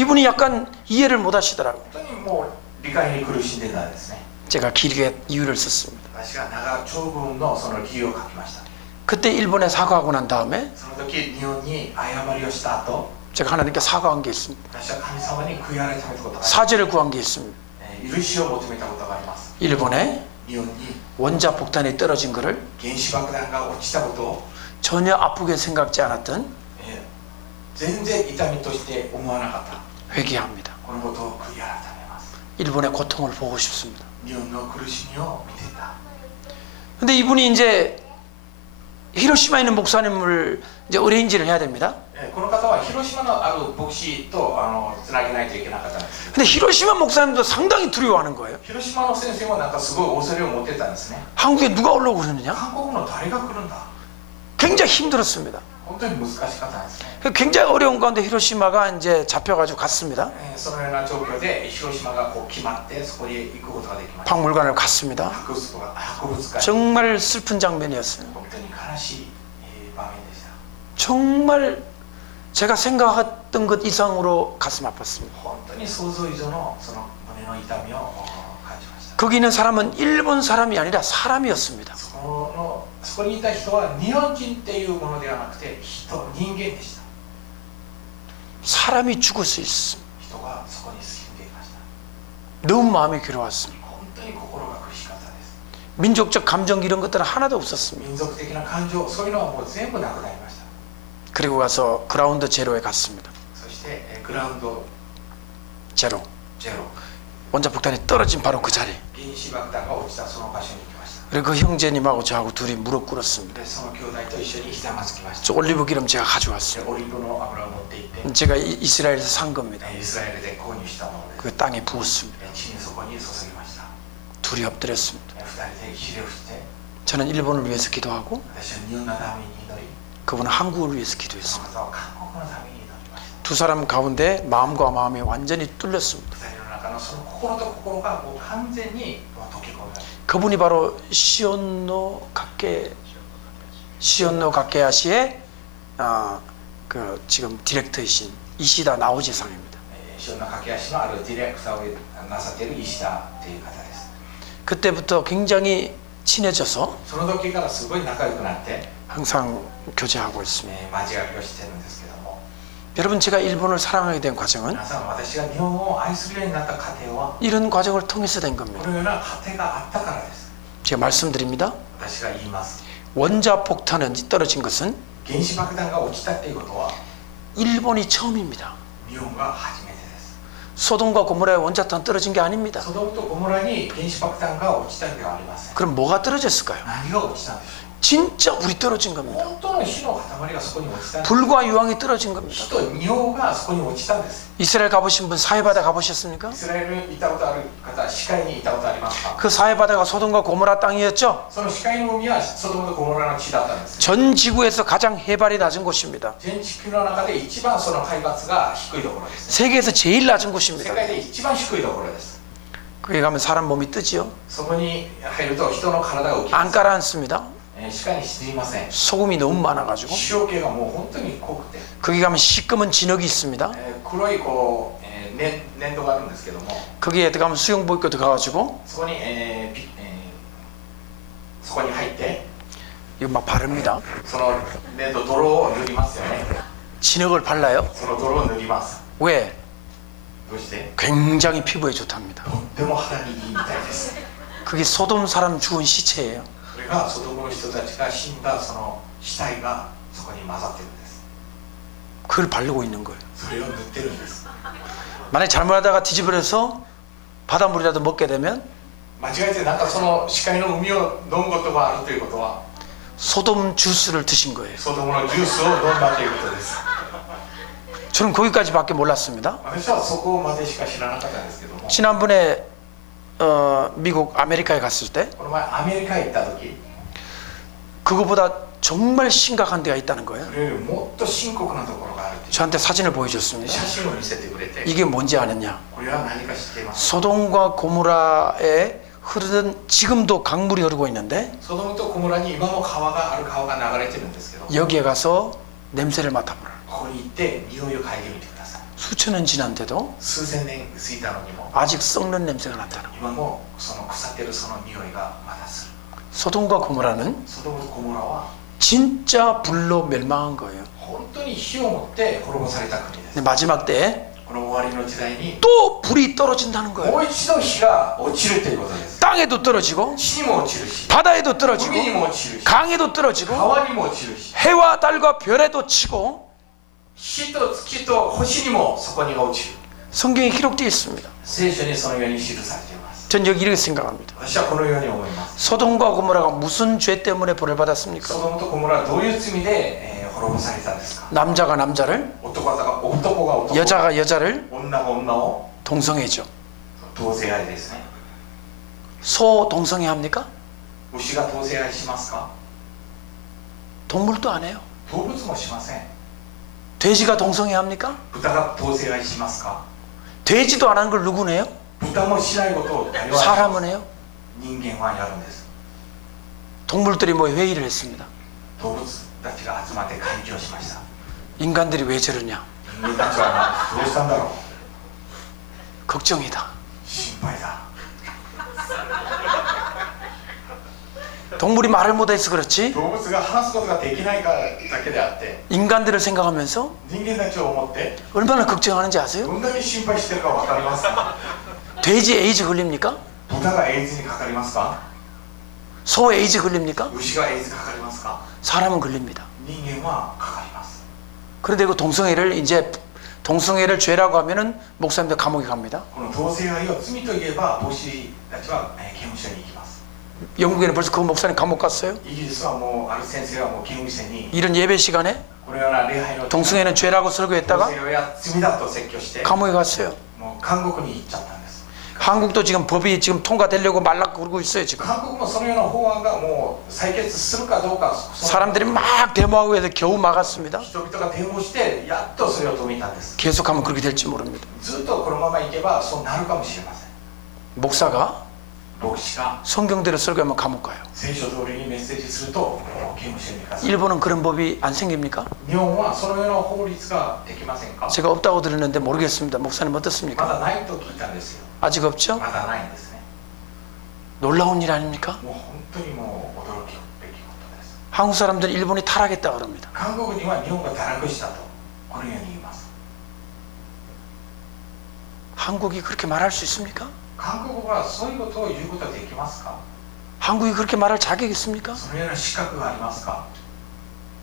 이분이 약간 이해를 못 하시더라고요. 本当にもう理解に苦しんでたんですね。 제가 길게 이유를 썼습니다. 私が長長文のその理由を書きました。 그때 일본에 사과하고 난 다음에 その時日本に謝りをした後、 제가 하나님께 사과한 게 있습니다. 私は神様に悔い改めたことがあります。 사죄를 구한 게 있습니다. 許しを求めたことがあります。 일본에 日本に 원자 폭탄이 떨어진 것을 原子爆弾が落ちたことを 전혀 아프게 생각지 않았던 全然痛みとして思わなかった。 회개합니다. このことを悔い改めます。 일본의 고통을 보고 싶습니다. 日本の苦しみを見ていた。 근데 이분이 이제 히로시마에 있는 목사님을 이제 어레인지를 해야 됩니다. この方は広島のある牧師とつなげないといけなかったんですけど、 근데 히로시마 목사님도 상당히 두려워하는 거예요. 広島の先生もなんかすごい恐れを持ってたんですね。 한국에 누가 오려고 그러느냐? 韓国の誰が来るんだ。 굉장히 힘들었습니다. 本当に難しかったんですね。 굉장히 어려운 가운데 히로시마가 이제 잡혀가지고 갔습니다. そのような状況で広島がこう決まってそこに行くことができました。 박물관을 갔습니다. 博物館。 정말 슬픈 장면이었어요. 本当に悲しい場面でした。 정말 제가 생각했던 것 이상으로 가슴 아팠습니다. 本当に想像以上のその胸の痛みを感じました。 거기 있는 사람은 일본 사람이 아니라 사람이었습니다. そこにいた人は日本人っていうものではなくて人間でした。 사람이 죽을 수 있습니다. 人がそこに死んでいました。 너무 마음이 괴로웠습니다. 本当に心が苦しかったです。 민족적 감정 이런 것들은 하나도 없었습니다. 民族的な感情、そういうのはもう全部なくなりました。 그리고 가서 그라운드 제로에 갔습니다. そしてグラウンド 제로. ゼロ、 원자폭탄이 떨어진 바로 그 자리. 原子爆弾が落ちたその場所に行きました。 그리고 그 형제님하고 저하고 둘이 무릎 꿇었습니다. でその兄弟と一緒にひざまずきました。 저 올리브 기름 제가 가져왔어요. オリーブの油を持って行って 제가 이스라엘에서 산 겁니다. イスラエルで購入したものです。 그 땅에 부었습니다. 地にそこに注ぎました。 둘이 엎드렸습니다. 二人でひれ伏して、 저는 일본을 위해서 기도하고 私は日本のために祈り、 그분은 한국을 위해서 その 기도했습니다. 方は韓国のために祈りました。 두 사람 가운데 마음과 마음이 완전히 뚫렸습니다. 二人の中のその心と心がもう完全に溶け込みました。 그분이 바로 시온노 가케야시의 그 지금 디렉터이신 이시다 나오지상입니다. 潮の駆け足のあるディレクターをなさっている石田という方です。 그때부터 굉장히 친해져서 その時からすごい仲良くなって、 항상 교제하고 있습니다. 交わりをしてるんですけども、 여러분 제가 일본을 사랑하게 된 과정은 皆さん、私が日本を愛するようになった過程は 이런 과정을 통해서 된 こ 겁니다. のような過程があったからです。 제가 말씀드립니다. 私が言います。 원자폭탄이 떨어진 것은 原子爆弾が落ちたっていうことは 일본이 처음입니다. 日本が初めてです。 소돔과 고모라에 원자탄 떨어진 게 아닙니다. ソドムとゴモラに原子爆弾が落ちたんではありません。 그럼 뭐가 떨어졌을까요? 何が落ちたんでしょ 진짜 우리 떨어진 う。 겁니다. 本当の火の塊がそこに落ちたんです。 불과 유황이 떨어진 겁니다. 火と硫黄がそこに落ちたんです。 이스라엘 가보신 분 사해바다 가보셨습니까? イスラエルに行ったことある方、視界に行ったことありますか？ 그 사해바다가 소돔과 고모라 땅이었죠. その視界の海はソドムとゴモラの地だったんです。 전 지구에서 가장 해발이 낮은 곳입니다. 全地球の中で一番その海抜が低いところです。 세계에서 제일 낮은 世 곳입니다. 界で一番低いところです。 거기 가면 사람 몸이 뜨지요. そこに入ると人の体が浮きま 안 す。 가라앉습니다. しかに沈みません。 소금이 너무 많아가지고. 塩気がもう本当に濃くて、 거기 가면 시꺼먼 진흙이 있습니다. 黒いこう、粘土があるんですけども、 거기에 들어가면 수영복 입고 들어가가지고 そこに、そこに入って 이거 막 바릅니다. その粘土泥を塗りますよね。 진흙을 발라요. その泥を塗ります。 왜? どうして？ 굉장히 피부에 좋답니다. とっても肌にいいみたいです。 그게 소돔 사람 죽은 시체예요. それがソドムの人たちが死んだその死体がそこに混ざってるんです。 그걸 바르고 있는 거예요. それを塗ってるんです。 만약에 잘못하다가 뒤집어져서 바닷물이라도 먹게 되면 間違えてなんかその視界の海を飲むことがあるということは、 소돔 주스를 드신 거예요. ソドムのジュースを飲んだということです。 저는 거기까지밖에 몰랐습니다. 私はそこまでしか知らなかったんですけども、 지난번에 미국 아메리카에 갔을 때 この前アメリカへ行った時、 그거보다 정말 심각한 데가 있다는 거예요. それよりもっと深刻なところがあるって 저한테 사진을 보여줬습니다. 写真を見せてくれて、 이게 뭔지 아느냐? これは何か知っています。 소돔과 고모라에 흐르는 지금도 강물이 흐르고 있는데 ソドムとゴモラに今も川が流れてるんですけど、 여기에 가서 냄새를 맡아보라. ここに行って匂いを嗅いでみてください。 수천 년 지난데도 数千年過ぎたのにも 아직 썩는 냄새가 난다는 거예요. 今もその腐ってるその匂いがまだする。 소돔과 고모라는 ソドムとゴモラは 진짜 불로 멸망한 거예요. 本当に火を持って滅ぼされた国です。 근데 마지막 때에 この終わりの時代に 또 불이 떨어진다는 も 거예요. う一度火が落ちるということです。 땅에도 떨어지고 地にも落ちるし、 바다에도 떨어지고 海にも落ちるし、 강에도 떨어지고 川にも落ちるし、 해와 달과 별에도 치고 火と月と星にもそこに落ちる。 성경에 기록되어 있습니다. 聖書にそのように記されています。 전 여기 이렇게 생각합니다. 私はこのように思います。 소돔과 고모라가 무슨 죄 때문에 벌을 받았습니까? ソドムとゴモラはどういう罪で、滅ぼされたんですか。 남자가 남자를 男が男、 여자가 여자를 女が女を 동성애죠. 同性愛ですね。 소 동성애 합니까? 牛が同性愛しますか。 동물도 안 해요. 動物もしません。 돼지가 동성애 합니까? 豚が同性愛しますか。 돼지도 안 하는 걸 누구는 해요? 豚もしないことを誰は 사람은 해요. 人間はやるんです。 동물들이 뭐 회의를 했습니다. 動物たちが集まって会議をしました。 인간들이 왜 저러냐? 人間たちはどうしたんだろう。 걱정이다. 心配だ。 동물이 말을 못해서 그렇지 動物が話すことができないからだけであって、 인간들을 생각하면서 人間たちを思って 얼마나 걱정하는지 아세요? どんだけ心配してるかわかりますか。 돼지 에이즈 걸립니까? 豚がエイズにかかりますか。 소 에이즈 걸립니까? 牛がエイズかかりますか。 사람은 걸립니다. 人間はかかります。 그런데 그 동성애를 이제 동성애를 죄라고 하면은 목사님들 감옥에 갑니다. この同性愛を罪といえば牧師たちは刑務所に行きます。 영국에는 벌써 그 목사님 감옥 갔어요. イギリスはもうある先生はもう刑務所に 이런 예배 시간에 このような礼拝の 동성애는 죄라고 同 설교했다가 性愛は罪だと説教して 감옥에 갔어요. もう監獄に行っちゃったんです。 한국도 지금 법이 지금 통과되려고 말락 그러고 있어요 지금. 韓国もそのような法案がもう採決するかどうか、 사람들이 막 데모하고 해서 겨우 막았습니다. 人々がデモしてやっとそれを止めたんです。 계속하면 그렇게 될지 모릅니다. ずっとこのままいけばそうなるかもしれません。 목사가 牧師が 성경대로 설교하면 감옥 가요. 聖書通りにメッセージするともう刑務所に行かせる。 일본은 그런 법이 안 생깁니까? 日本はそのような法律ができませんか。 제가 없다고 들었는데 모르겠습니다. 목사님 ま 어떻습니까? だないと聞いたんですよ。 아직 없죠? まだないんですね。 놀라운 일 아닙니까? もう本当にもう驚きべきことです。 한국 사람들은 일본이 타락했다 그럽니다. 韓国には日本が堕落したとこのように言います。 한국이 그렇게 말할 수 있습니까? 韓国はそういうことを言うことはできますか。 한국이 그렇게 말할 자격이 있습니까? そのような資格がありますか。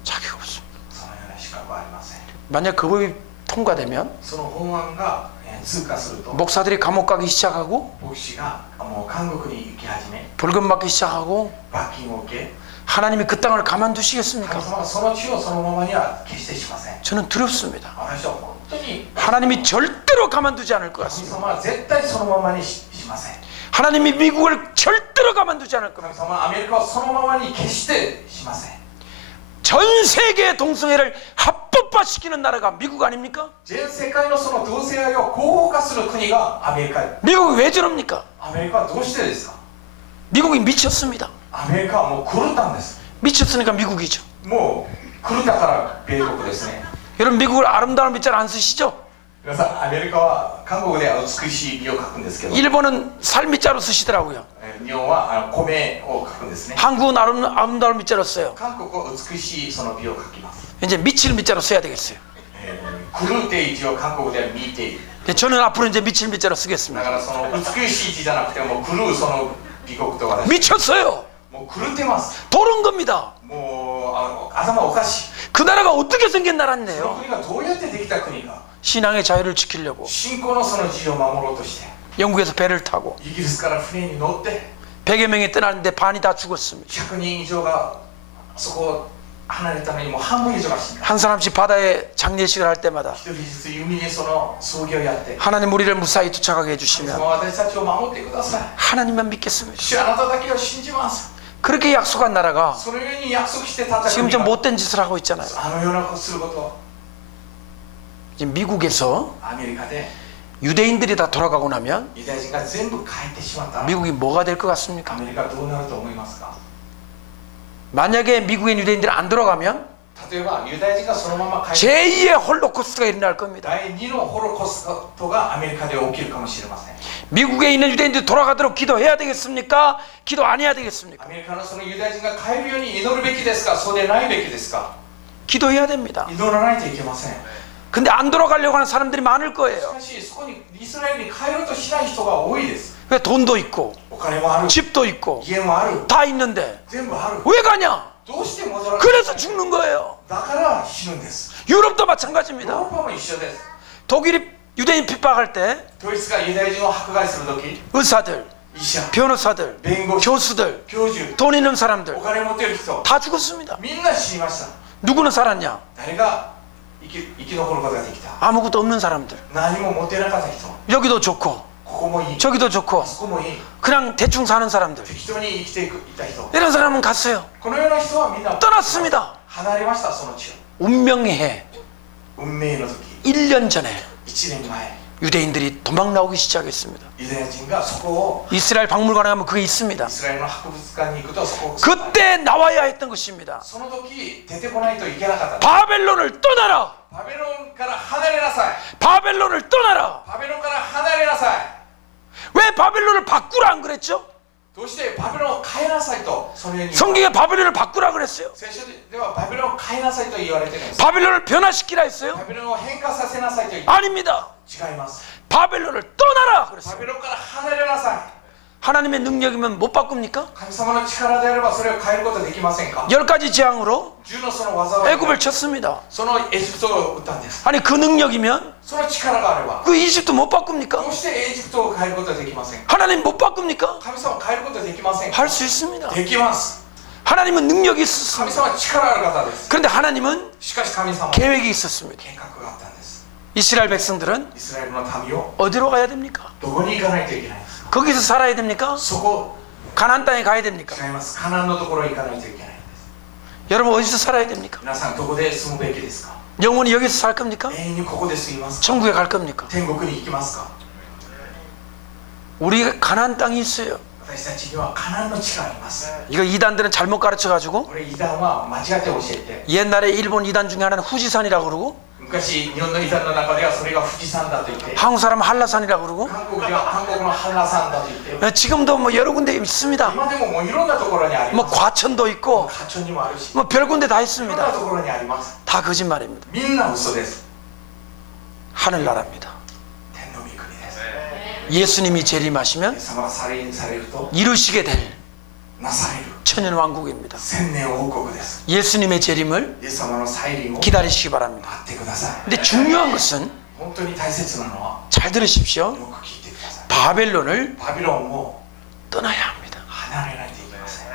자격 없습니다. そのような資格はありません。 만약 그 법이 통과되면 その法案が通過すると 목사들이 감옥 가기 시작하고 牧師がもう監獄に行き始め 벌금 받기 시작하고 罰金を受け、 하나님이 그 땅을 가만두시겠습니까? 神様はその地をそのままには決してしません。 저는 두렵습니다. 私は本当に 하나님이 절대로 가만두지 않을 것 神 같습니다. 様は絶対そのままにしません。 하나님이 미국을 절대로 가만두지 않을 겁니다. 神様はアメリカはそのままに決してしません。 전 세계의 동성애를 합법화시키는 나라가 미국 아닙니까? 全世界のその同性愛を合法化する国がアメリカ。 미국이 왜 저럽니까? アメリカはどうしてですか。 미국이 미쳤습니다. アメリカはもう狂ったんです。 미쳤으니까 미국이죠. もう狂ったから米国ですね。 여러분 미국을 아름다운 밑자를 안 쓰시죠? 皆さんアメリカは韓国では美しい美を書くんですけど、 일본은 살 밑자로 쓰시더라고요. 日本は米を書くんですね。 한국은 아름다운 밑자로 써요. 韓国は美しいその美を書きます。 이제 미칠 밑자로 써야 되겠어요. 狂うてい字を韓国では見ている。 저는 앞으로 이제 미칠 밑자로 だ 쓰겠습니다. からその美しい字じゃなくてもう狂うその美国とかです。 미쳤어요. もう狂ってます。 도른 겁니다. もう頭おかしい。 그 나라가 어떻게 생긴 その 나라인데요? 国がどうやってできた国か。 신앙의 자유를 지키려고 信仰のその自由を守ろうとして 영국에서 배를 타고 イギリスから船に乗って 100여 명이 떠나는데 반이 다 죽었습니다. 100人以上がそこを離れたのにもう半分以上が死んだ。 한 사람씩 바다에 장례식을 할 때마다 一人ずつ海にその葬儀をやって、 하나님 우리를 무사히 도착하게 神 해주시면 様は私たちを守ってください。 하나님만 믿겠습니다. 主あなただけを信じます。 그렇게 약속한 나라가 そのように約束してた 지금 国 좀 が 못된 짓을 하고 있잖아요. あのようなことすること。 이제 미국에서 アメリカで 유대인들이 다 돌아가고 나면 ユダヤ人が全部帰ってしまったら 미국이 뭐가 될 것 ア 같습니까? メリカはどうなると思いますか。 만약에 미국의 유대인들이 안 돌아가면 例えばユダヤ人がそのまま帰って 제2의 홀로코스트가 일어날 겁니다. 第2のホロコーストがアメリカで起きるかもしれません。 미국에 있는 유대인들이 돌아가도록 기도해야 되겠습니까? 기도 안 해야 되겠습니까? アメリカのそのユダヤ人が帰るように祈るべきですか、そうでないべきですか。 기도해야 됩니다. 祈らないといけません。 근데 안 돌아가려고 하는 사람들이 많을 し 거예요. かしそこにイスラエルに帰ろうとしない人が多いです。 왜 돈도 있고 お金もある、 집도 있고 家もある、 다 있는데 全部ある。 왜 가냐? どうして戻らない？ 그래서 죽는 거예요. だから死ぬんです。 유럽도 ヨー 마찬가지입니다. ロッパも一緒です。 독일이 유대인 핍박할 때 ドイツがユダヤ人を迫害するとき、 의사들, 医者、 변호사들, 弁護士、 교수들, 教授、 돈 있는 사람들 お金持っている人、 다 죽었습니다. みんな死にました。 누구는 살았냐? 誰が生き残ることができた？ 아무것도 없는 사람들. 何も持ってなかった人。 여기도 좋고 ここもいい、 저기도 좋고 そこもいい。 그냥 대충 사는 사람들. 適当に生きていった人。 이런 사람은 갔어요. このような人はみんな 떠났습니다. 離れました。その地を。 운명의 해 運命の時、 1년 전에 1年前、 유대인들이 도망 나오기 시작했습니다. ユダヤ人がそこを 이스라엘 박물관에 가면 그게 있습니다. イスラエルの博物館に行くと、そこ 그때 나와야 했던 것입니다. その時出てこないといけなかった。 바벨론을 떠나라. バベロンから離れなさい。 바벨론을 떠나라. バベロンから離れなさい。 왜 바벨론을 바꾸라 안 그랬죠? どうしてバベロンを変えなさいと、そのように 성경에 바벨론을 바꾸라 그랬어요. 聖書ではバベロンを変えなさいと言われているんです。 바벨론을 변화시키라 했어요? バベロンを変化させなさいと言って 아닙니다. 違います。 바벨론을 떠나라 バ 그랬어요. ベロンから離れなさい。 하나님의 능력이면 못 바꿉니까? 神様の力であればそれを変えることはできませんか？ 10가지 재앙으로 10のその災い、 애굽을 쳤습니다. そのエジプトを打ったんです。 아니 그 능력이면 その力があれば 그 이집트 못 바꿉니까? どうしてエジプトを変えることはできませんか？ 하나님 못 바꿉니까? 神様を変えることはできませんか？ 할 수 있습니다. できます。 하나님은 능력이 神 있었습니다. 様は力ある方です。 그런데 하나님은 しかし神様は 계획이 있었습니다. 計画があったんです。 이스라엘 백성들은 イスラエルの民を 어디로 가야 됩니까? どこに行かないといけないんですか？ 거기서 살아야 됩니까? そこ 가나안 땅에 가야 됩니까? 違います。カナンのところへ行かないといけないんです。 여러분 어디서 살아야 됩니까? 皆さんどこで住むべきですか？ 영원히 여기서 살 겁니까? 永遠にここで住みますか？ 천국에 갈 겁니까? 天国に行きますか？ 우리가 가나안 땅이 있어요. 私たちにはカナンの地があります。 이거 이단들은 잘못 가르쳐가지고 これイダンは間違って教えて、 옛날에 일본 이단 중에 하나는 후지산이라고 그러고 昔日本のイダンの中ではそれが富士山だと言って、 한국 사람은 한라산이라고 그러고 韓国では韓国のハンラ山だと言って、 지금도 뭐 여러 군데 있습니다. 今でももういろんなところにあり 뭐 ます。 과천도 있고 カチョンにもあるし、い 뭐 별 군데 다 ろんな 있습니다. ところにあります。 다 거짓말입니다. みんな嘘です。 하늘나라입니다. 天の御国です。 예수님이 イエ 재림하시면 ス様がされると 이루시게 될 なされる 천년왕국입니다. 千年王国です。 예수님의 재림을 イエス様の再臨を待 기다리시기 바랍니다. ってください。 근데 중요한 것은 本当に大切なのは 잘 들으십시오. よく聞いてください。 바벨론을 バビロンを 떠나야 합니다. 離れないといけません。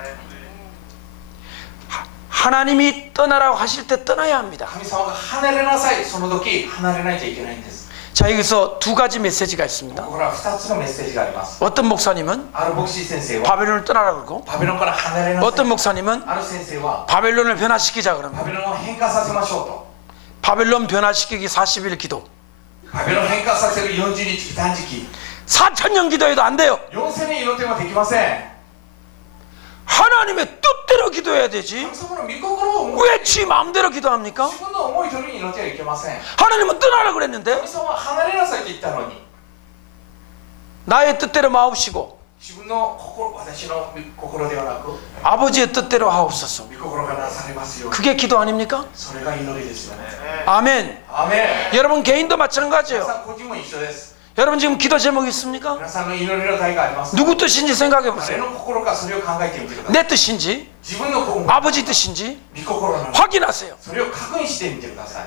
하나님이 떠나라고 하실 때 떠나야 합니다. 神様が離れなさい、その時離れないといけないんです。 자, 여기서 두 가지 메시지가 있습니다. ここから2つのメッセージがあります。 어떤 목사님은 ある牧師先生は 바벨론을 떠나라 그러고 バビロンから離れなさい。 어떤 목사님은 ある先生は 바벨론을 변화시키자 그럽니다. バビロンを変化させましょうと。 바벨론 변화시키기 40일 기도. バビロンを変化させる40日断食。 4,000년 기도해도 안 돼요. 4000年祈ってもできません。 하나님의 뜻대로 기도해야 되지. 神様の御心を思い、 왜 지 마음대로 기도합니까? 自分の思い通りに祈ってはいけません。 하나님은 떠나라 그랬는데 神様は離れなさいと言ったのに、 나의 뜻대로 마옵시고 自分の心、私の心ではなく 아버지의 뜻대로 하옵소서. 御心がなされますように。 그게 기도 아닙니까? それが祈りですよね。 아멘. アーメン。 여러분 개인도 皆 마찬가지예요. さん個人も一緒です。 여러분 지금 기도 제목이 있습니까? 皆さんの祈りの題があります。 누구 뜻인지 생각해 誰 보세요. の心かそれを考えてみてください。 내 뜻인지 自分の心、 아버지 뜻인지 御心なのか、 확인하세요. それを確認してみてください。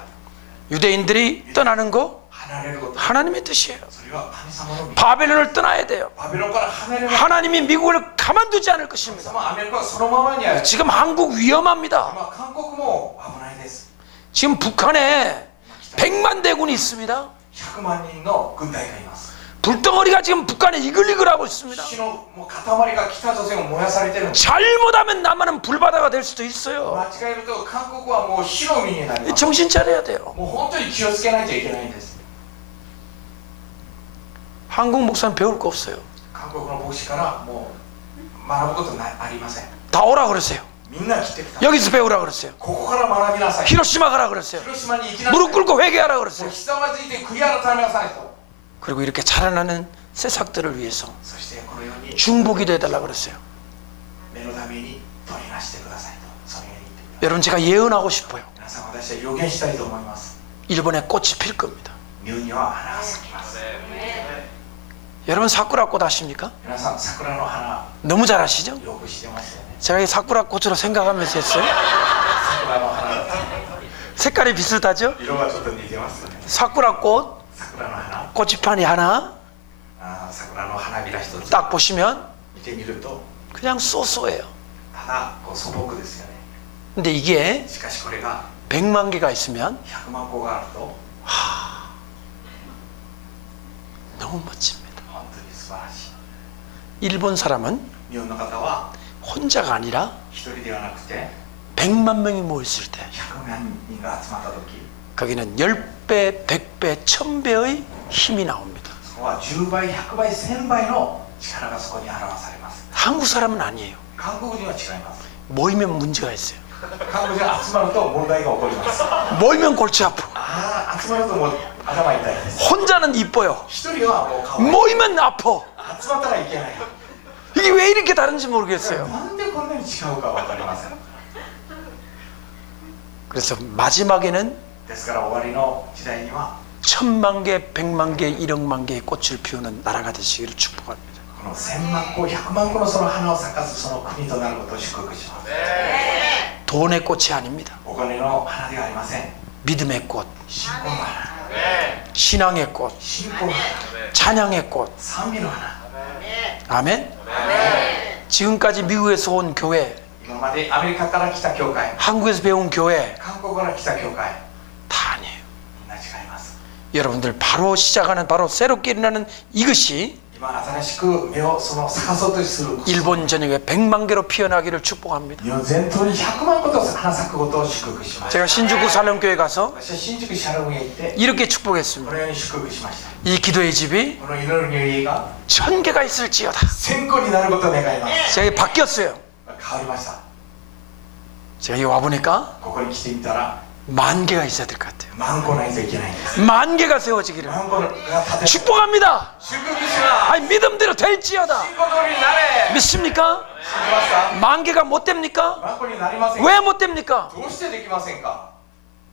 유대인들이 떠나는 거 離れること、 하나님의 뜻이에요. それは神様の御。 바벨론을 떠나야 돼요. バビロンから離れる。 하나님이 미국을 가만두지 않을 神 것입니다. 様、アメリカはそのままにある。 지금 한국 위험합니다. 今韓国も危ないです。 지금 북한에 100만 대군이 있습니다. 100万人の軍隊がいます。 불덩어리가 지금 북한에 이글이글하고 있습니다. 火のもう塊が北朝鮮を燃やされてるんです。 잘못하면 남한은 불바다가 될 수도 있어요. 間違えると韓国はもう火の海になります。 정신 차려야 돼요. もう本当に気をつけないといけないんです。 한국 목사는 배울 거 없어요. 韓国の牧師からもう学ぶことありません。 다 오라 그러세요. みんな来てください 여기서 배우라 그랬어요. ここから学びなさい 히로시마 가라 그랬어요. 広島に行きなさい 무릎 꿇고 회개하라 もう 그랬어요. ひざまずいて悔い改めなさいと 그리고 이렇게 자라나는 새싹들을 위해서 そしてこのように 중보기도 해달라 그랬어요. 目のために取りなしてくださいとそのように言ってください 여러분, 제가 예언하고 싶어요. 皆さん私は予言したいと思います 일본에 꽃이 필 겁니다. 日本には花が咲きます 여러분, 사쿠라 꽃 아십니까? 皆さん桜の花 너무 잘 아시죠? よく知ってますよね 제가 이 사쿠라 꽃으로 생각하면서 했어요. 桜の花 색깔이 비슷하죠? 色がちょっと似てますよね 사쿠라 꽃, 桜の花 꽃지판이 하나 桜の花びら一つ 딱 보시면 見てみると 그냥 쏘쏘예요. ただこう素朴ですよね 근데 이게 しかしこれが 100만 개가 있으면 100万個があると 너무 멋집니다. 本当に素晴らしい 일본 사람은 日本の方は 혼자가 아니라 一人ではなくて 100만 명이 모였을 때 100万人が集まった時 거기는 10배, 100배, 1000배의 힘이 나옵니다. そこは10倍100倍1000倍の力がそこに表されます 한국 사람은 아니에요. 韓国人は違います 모이면 문제가 있어요. 韓国人は集まると問題が起こります 모이면 골치 아프고 集まるともう頭痛いです 혼자는 이뻐요. 一人はもう顔が 모이면 아파. 集まったらいけない 이게 왜 이렇게 다른지 모르겠어요. なんでこんなに違うか分かりません 그래서 마지막에는 ですから終わりの時代には 1000만 개, 100만 개, 1억만 개의 꽃을 피우는 나라가 되시기를 축복합니다. この1000万個100万個のその花を咲かすその国となることを祝福します 돈의 꽃이 아닙니다. お金の花ではありません 믿음의 꽃, 信仰の花 신앙의 꽃, 信仰の花 찬양의 꽃. 賛美の花 아멘. 지금까지 미국에서 온 교회, 今までアメリカから来た教会 한국에서 배운 교회 韓国から来た教会 다 아니에요. みんな違います 여러분들 바로 시작하는 바로 새롭게 일어나는 이것이 今新しく目をその咲かそうとする 일본 전역에 100만 개로 피어나기를 축복합니다. 日本全島に100万個と花咲くことを祝福しました 제가 신주구 살렘교회 가서 私は新宿シャロムへ行って 이렇게 こ 축복했습니다. のように祝福しました 이 기도의 집이 この祈る家が 1000개가 있을지어다. 1000個になることを願います 제가 바뀌었어요. 変わりました 제가 여기 와보니까 ここに来てみたら 10,000 개가 있어야 될 것 같아요. 万個ないといけないんです 10,000 개가 세워지기를 万個が立て 축복합니다. 祝福します 아니 믿음대로 될지어다. 信仰通りになれ 믿습니까? 信じますか 10,000 개가 못 됩니까? 万個になりませんか 왜 못 됩니까? どうしてできませんか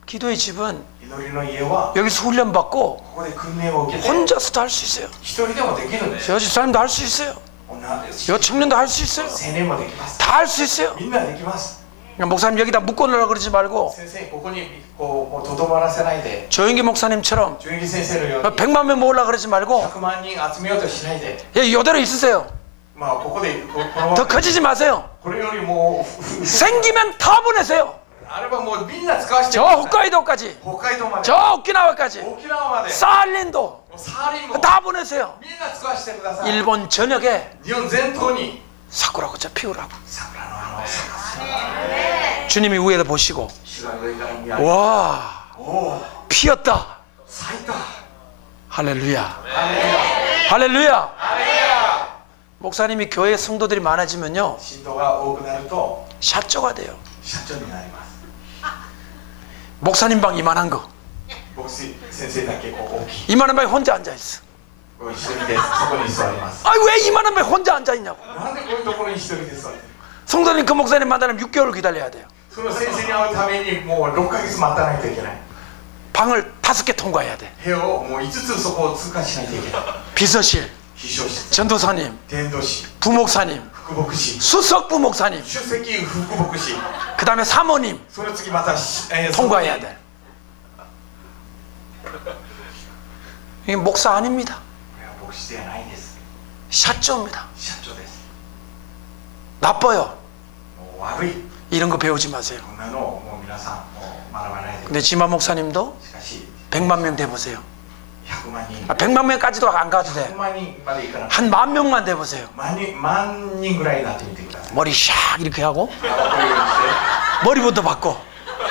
기도의 집은 祈りの家は 여기서 훈련받고 ここで訓練を受けて 혼자서도 할 수 있어요. 一人でもできるんです 저 집사님도 할 수 있어요. 女 여 청년도 할 수 있어요. 青年もできます 다 할 수 있어요. みんなできます 목사님 여기다 묶어놓으라 그러지 말고 先生ここにこうもうとどまらせないで 조영기 목사님처럼 純義先生のように 100만 명 모으려고 그러지 말고 100万人集めようとしないで 예, 이대로 있으세요. まあここでこのま 더 ま 커지지 마세요. これよりも 생기면 다 보내세요. あればもうみんな使わせて 저 ください 홋카이도까지, 北海道まで 저 오키나와까지, 沖縄まで 사할린도 サーリンも 다 보내세요. みんな使わせてください 일본 전역에 日本全島に 사쿠라꽃을 피우라고. 桜の花を咲かす 주님이 위에다 보시고 主が上から見られ 와 おお 피었다. 咲いた 할렐루야. ハレルヤ 할렐루야. ハレルヤ 목사님이 교회 성도들이 많아지면요 信徒が多くなると 샤조가 돼요. 社長になります 목사님 방 이만한 거, 牧師先生だけこう大きい 이만한 방에 혼자 앉아 있어. こう一人でそこに座ります 아 왜 이만한 방에 혼자 앉아 있냐고. なんでこういうところに一人で座ってる 성도님 그 목사님 만나려면 6개월 기다려야 돼요. その先生に会うためにもう6ヶ月待たないといけない 방을 5개 통과해야 돼. 部屋をもう5つそこを通過しないといけない 비서실, 秘書室 전도사님, 伝道師 부목사님, 副牧師 수석 부목사님, 主席副牧師 그 다음에 사모님 その次また、통과해야 돼. 이게 목사 아닙니다. これは牧師ではないです 샤조입니다. 社長です 나빠요. もう悪い 이런 거 배우지 마세요. こんなのをもう皆さんもう学ばないで 근데 지마 목사님도 しかし 100만 명 돼보세요. 100万人 아, 100만 명까지도 안 가도 100 돼. 万人までいかなくて 한 10,000명만 돼보세요. 万人ぐらいになってみてください 머리 샥 이렇게 하고 こういうようにして 머리부터 바꿔.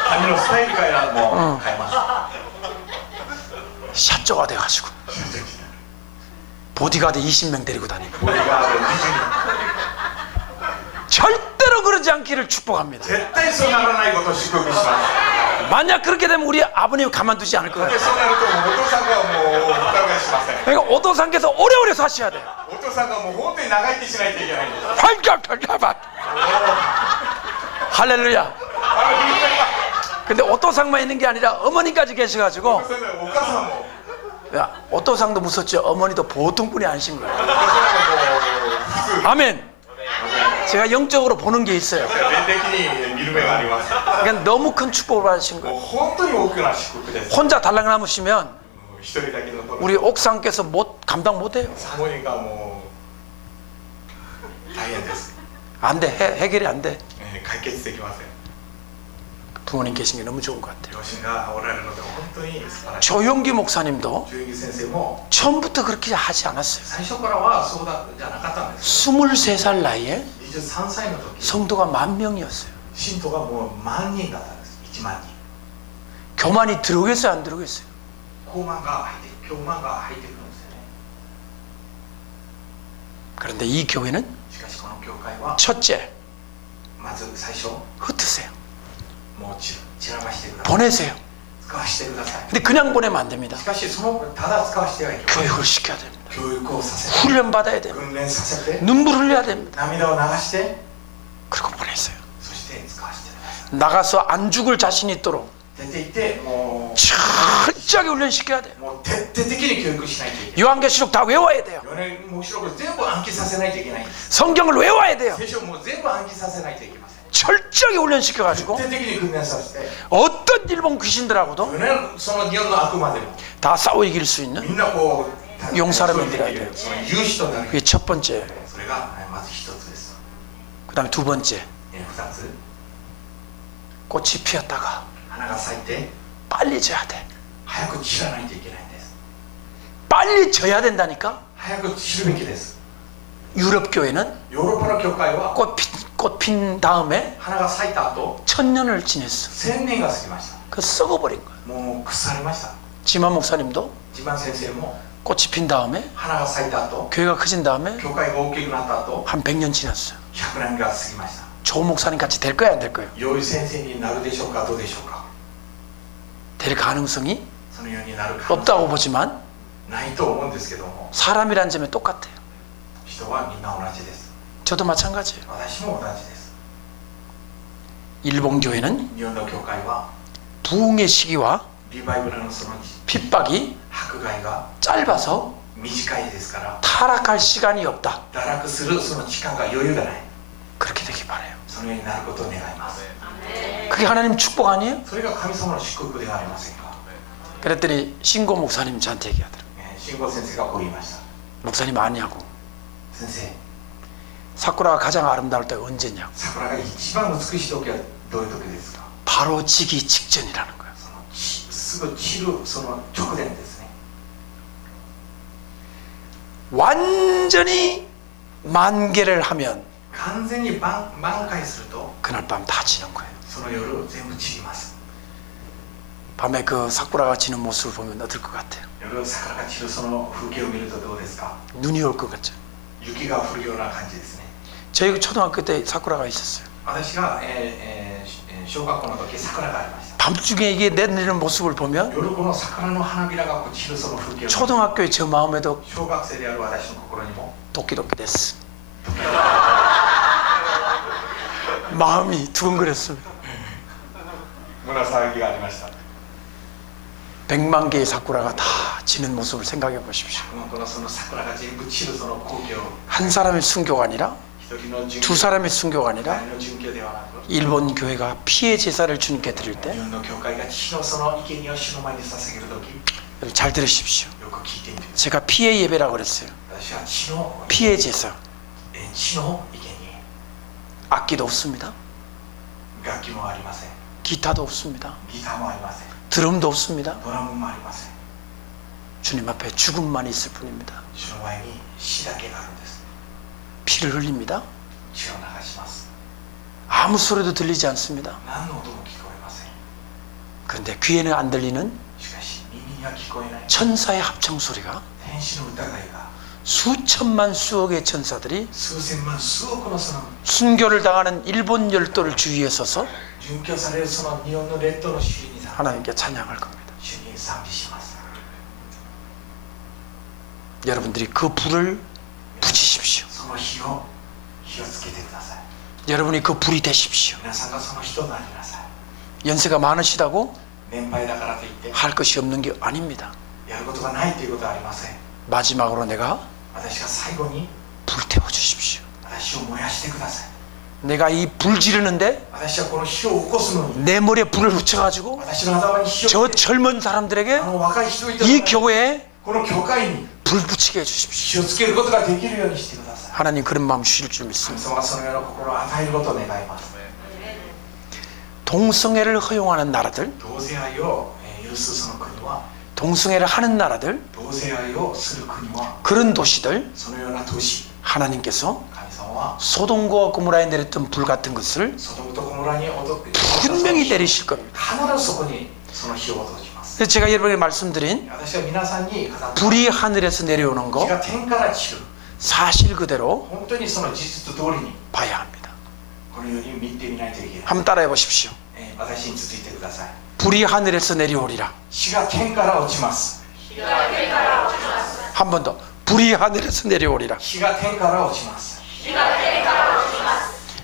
髪のスタイルからもう変えます 샤조가 돼가지고 보디가드 20명 데리고 다니고 ボディーガードに 절대로 절대로 그러지 않기를 축복합니다. 絶対そうならないことを祝福します。 만약 그렇게 되면 우리 아버님 가만두지 않을 で 거예요. そうなるともうお父さんがもうお伺いしません。 그러니까 오도상께서 오래오래 사셔야 돼요. お父さんがもう本当に長生きしないといけないんです。 할렐루야. 근데 오도상만 있는 게 아니라 어머니까지 계셔가지고 それでお母さんも 야, 오도상도 무섭죠. 어머니도 보통 분이 아니신 거예요. お父さんがもう普通 아멘. 제가 영적으로 보는 게 있어요. 霊的に見る目があります。 그러니까 너무 큰 축복을 받으신 も 거예요. う本当に大きな祝福です。 혼자 달랑 남으시면 一人だけのと 우리 옥상께서 감당 못해요. 寒いがもう大変です。 안 돼. 해결이 안 돼. 解決できません。 부모님 계신 게 너무 좋은 것 같아요. 両親がおられるので本当に素晴らしい。 조용기 목사님도 中木先生も 처음부터 그렇게 하지 않았어요. 最初からはそうだじゃなかったんです。 23살 나이에 23歳の時 성도가 10,000명이었어요. 信徒がもう万人だったんです。1万人。 교만이 들어오겠어요? 안 들어오겠어요? 教満が入って教満が入ってくるんですよね。 그런데 이 교회는 しかしこの教会は 첫째, まず最初 흩으세요. もう散らばしてください。 보내세요. 使わしてください。 근데 그냥 보내면 안 됩니다. しかしそのただ使わしてはいけない。 교육을 시켜야 됩니다. 教育をさせて 훈련 받아야 됩니다. 訓練させて 눈물 흘려야 됩니다. 涙を流して 그리고 보내세요. そして使わせてください。 나가서 안 죽을 자신 있도록 出ていっても 철저하게 훈련시켜야 돼요. う徹底的に教育しないといけない。 요한계시록 다 외워야 돼요. 4年目白く全部暗記させないといけないんです。 성경을 외워야 돼요. 聖書も全部暗記させないといけません。 철저하게 훈련시켜가지고 徹底的に訓練させて 어떤 일본 귀신들하고도 その日本の悪魔でも 다 싸워 이길 수 있는 みんなこう 용사를 勝利でき 만들어야 る 돼요. その勇士となる。 그게 첫 번째. それがまず一つです。 그 다음에 두 번째, 二つ 꽃이 피었다가 花が咲いて 빨리 져야 돼. 早く散らないといけないんです。 빨리 져야 된다니까. 早く散るべきです。 유럽 교회는 ヨーロッパの教会は 꽃 핀 다음에 花が咲いた後 1000년을 지냈어. 1000年が過ぎました。 그 썩어버린 거야. もう腐りました。 지만 목사님도 自慢先生も 꽃이 핀 다음에 花が咲いた後 교회가 커진 다음에 教会が大きくなった後 한 100년 지났어요. 100年が過ぎました。 조 목사님 같이 될 거야 안 될 거예요? 良い先生になるでしょうかどうでしょうか。 될 가능성이 そのようになる可能性 없다고 보지만 ないと思うんですけども 사람이란 점에 똑같아요. 人はみんな同じです。 저도 마찬가지예요. 私も同じです。 일본 교회는 日本の教会は 부흥의 시기와 リバイバルのその 핍박이 迫害が 짧아서 短いですから 타락할 시간이 없다. 堕落するその時間が余裕がない。 그렇게 되기 바라요. そのようになることを願います。 그게 하나님 축복 아니에요? それが神様の祝福ではありませんか。 그랬더니 신고 목사님 저한테 얘기하더라고요. 信号先生がこう言いました。 목사님 아니하고 先生、 사쿠라가 가장 아름다울 때가 언제냐고. 桜が一番美しい時はどういう時ですか。 바로 지기 직전이라는 거예요. そのすぐ散るその直前ですね。 완전히 만개를 하면 完全に満開すると 그날 밤 다 지는 거예요. その夜全部散ります。 밤에 그 사쿠라가 지는 모습을 보면 어떨 것 같아요? 夜桜が散るその風景を見るとどうですか。 눈이 올 것 같죠? 雪が降るような感じですね。 저희 초등학교 때 사쿠라가 있었어요. 私が、小学校の時桜がありました。 밤중에 이게 내리는 모습을 보면 夜この桜の花びらが落ちるその風景を 초등학교의 저 마음에도 小学生である私の心にも 도끼도끼 됐어. 마음이 두근거렸습니다. 胸騒ぎがありました。 100만 개의 사쿠라가 다 지는 모습을 생각해 보십시오. このその桜が全部散るその光景を 한 사람의 순교가 아니라 一人の殉 두 사람의 순교가 教 아니라 の殉教ではなく 일본 교회가 피해 제사를 주님께 드릴 日 때 本の教会が血のその生贄を主の前に捧げる時 잘 들으십시오. よく聞いてみてください。 제가 피해 예배라고 그랬어요. 私は血の 피해 제사. 血の生贄 악기도 없습니다. 楽器もありません。 기타도 없습니다. ギターもありません。 드럼도 없습니다. ドラムもありません。 주님 앞에 죽음만 있을 뿐입니다. 主の前に死だけがあるんです。 피를 흘립니다. 血を流します。 아무 소리도 들리지 않습니다. 何の音も聞こえません。 그런데 귀에는 안 들리는 しかし耳には聞こえない 천사의 합청 소리가 天使の歌声が 수천만 수억의 천사들이 数千万数億のその 순교를 당하는 일본 열도를 주위에 서서 殉教されるその日本の列島の主に 하나님께 찬양할 겁니다. 主に賛美します。 여러분들이 그 불을 붙이십시오. その火をつけてください。 여러분이 그 불이 되십시오. 皆さんがその人となりなさい。 연세가 많으시다고 年配だからといって 할 것이 없는 게 아닙니다. やることがないということはありません。 마지막으로 내가 私が最後に 불태워 주십시오. 私を燃やしてください。 내가 이 불 지르는데 私はこの火を起こすのに 내 머리에 불을 붙여가지고 私の頭に火を 저 젊은 사람들에게 あの若い人々 이 が 교회에 この教会に 불 붙이게 해주십시오. 火をつけることができるようにしてください。 하나님 그런 마음 주실 줄 神 믿습니다. 様がそのような心を与えることを願います。 동성애를 허용하는 나라들, 同性愛を許すその国は 동성애를 하는 나라들, 同性愛をする国は 그런 도시들 そのような都市 하나님께서 神様は 소돔과 고모라에 내렸던 불 같은 것을 ソドムとゴモラに落と 분명히 내리실 겁니다. 必ずそこにその火を落とします。 그래서 제가 여러분에게 말씀드린 私は皆さんに語った 불이 하늘에서 내려오는 火 거 が天から散る 사실 그대로 本当にその事実通りに 봐야 합니다. このように見てみないといけない。 한번 따라해 보십시오. 私に続いてください。 불이 하늘에서 내려오리라. 火が天から落ちます。 한 번 더. 불이 하늘에서 내려오리라. 火が天から落ちます。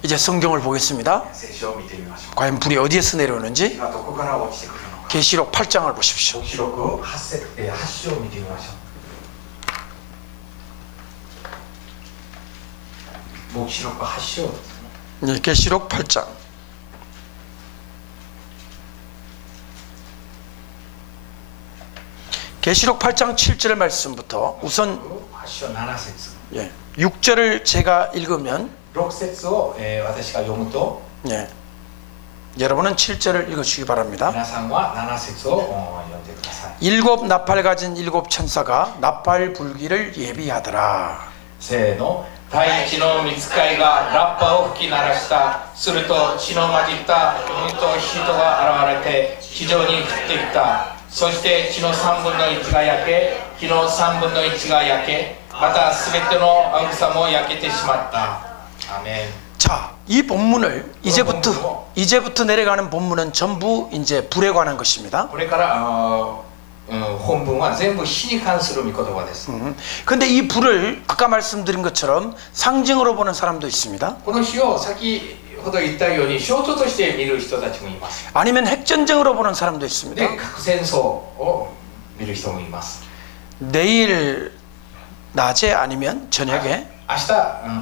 이제 성경을 보겠습니다. 聖書を見てみましょう。 과연 불이 어디에서 火 내려오는지 がどこから落ちてくるのか。 계시록 8장을 보십시오. 記録を8章を見てみましょう。黙示録8章ですね。 네, 계시록 8장. 계시록 8장 7절 말씀부터 우선 8章7節 예, 6절을 제가 읽으면 6節を、私が読むと 예, 여러분은 7절을 읽어주시기 바랍니다. 皆さんは7節を読んでください。 일곱 나팔 가진 일곱 천사가 나팔 불기를 예비하더라. せーの。第一の御使いがラッパを吹き鳴らした。すると血の混じった海と人が現れて地上に降ってきた。そして血の3分の1が焼け、火の3分の1が焼け、また全ての青草も焼けてしまった。アメン。 자, 이 본문을 이제부터 내려가는 본문은 전부 이제 불에 관한 것입니다. これから本文は全部火に関する御言葉です。 근데 이 불을 아까 말씀드린 것처럼 상징으로 보는 사람도 있습니다. この火を先ほど言ったように象徴として見る人たちもいます。 아니면 핵전쟁으로 보는 사람도 있습니다. で、核戦争を見る人もいます。 내일 낮에 아니면 저녁에 明日、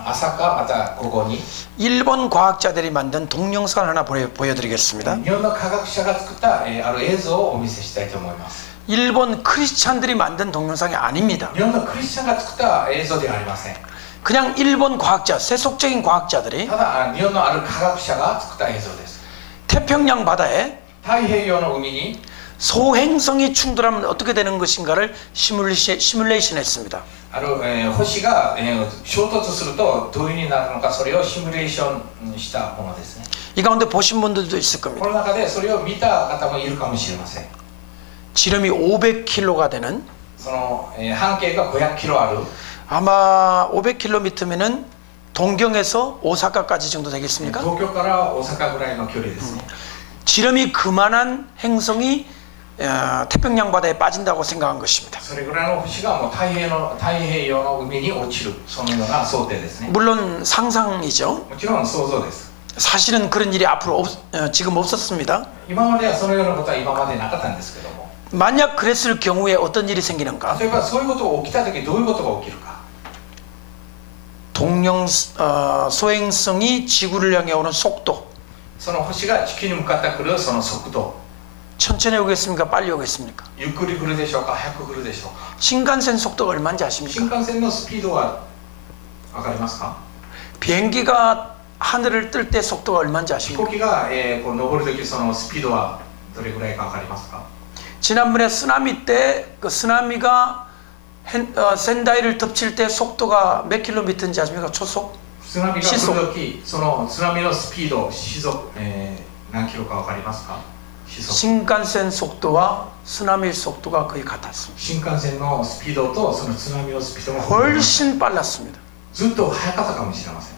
朝かまた午後に 일본 과학자들이 만든 동영상을 하나 보여드리겠습니다. 日本の科学者が作ったある映像をお見せしたいと思います。 일본 크리스찬들이 만든 동영상이 아닙니다. 日本のクリスチャンが作った映像ではありません。 그냥 일본 과학자, 세속적인 과학자들이 ただ日本のある科学者が作った映像です。 태평양 바다에 太平洋の海に 소행성이 충돌하면 어떻게 되는 것인가를 시뮬레이션 했습니다. 星が、衝突するとどういう風になるのか、それをシミュレーションしたものですね。 이 가운데 보신 분들도 있을 こ 겁니다. の中でそれを見た方もいるかもしれません。 지름이 500km가 되는 その、半径が500キロある 아마 500km면은 동경에서 오사카까지 정도 되겠습니까? 東京から大阪ぐらいの距離ですね。 지름이 그만한 행성이 태평양 바다에 빠진다고 생각한 것입니다. それぐらいの星がもう太平洋の海に落ちる、そのような想定ですね。 물론 상상이죠. もちろん想像です。 사실은 그런 일이 앞으로 지금 없었습니다. 今まではそのようなことは今までなかったんですけども、 만약 그랬을 경우에 어떤 일이 생기는가? 例えばそういうことが起きた時どういうことが起きるか。 소행성이 지구를 향해 오는 속도 その星が地球に向かってくるその速度、 천천히 오겠습니까? 빨리 오겠습니까? ゆっくり来るでしょうか、早く来るでしょうか。 신간센 속도가 얼마인지 新 아십니까? 幹線のスピードは分かりますか。 비행기가 하늘을 뜰 때 속도가 얼마인지 飛 아십니까? 行機が、こう登る時そのスピードはどれぐらいか分かりますか。 지난번에 쓰나미 때 그 쓰나미가 센다이를 덮칠 때 속도가 몇 킬로미터인지 아십니까? 초속? 津波が来る時その津波のスピード、時速、何キロか分かりますか。時速 신칸센 속도와 쓰나미 속도가 거의 같았습니다. 新幹線のスピードとその津波のスピードが 훨씬 빨랐습니다. ずっと速かったかもしれません。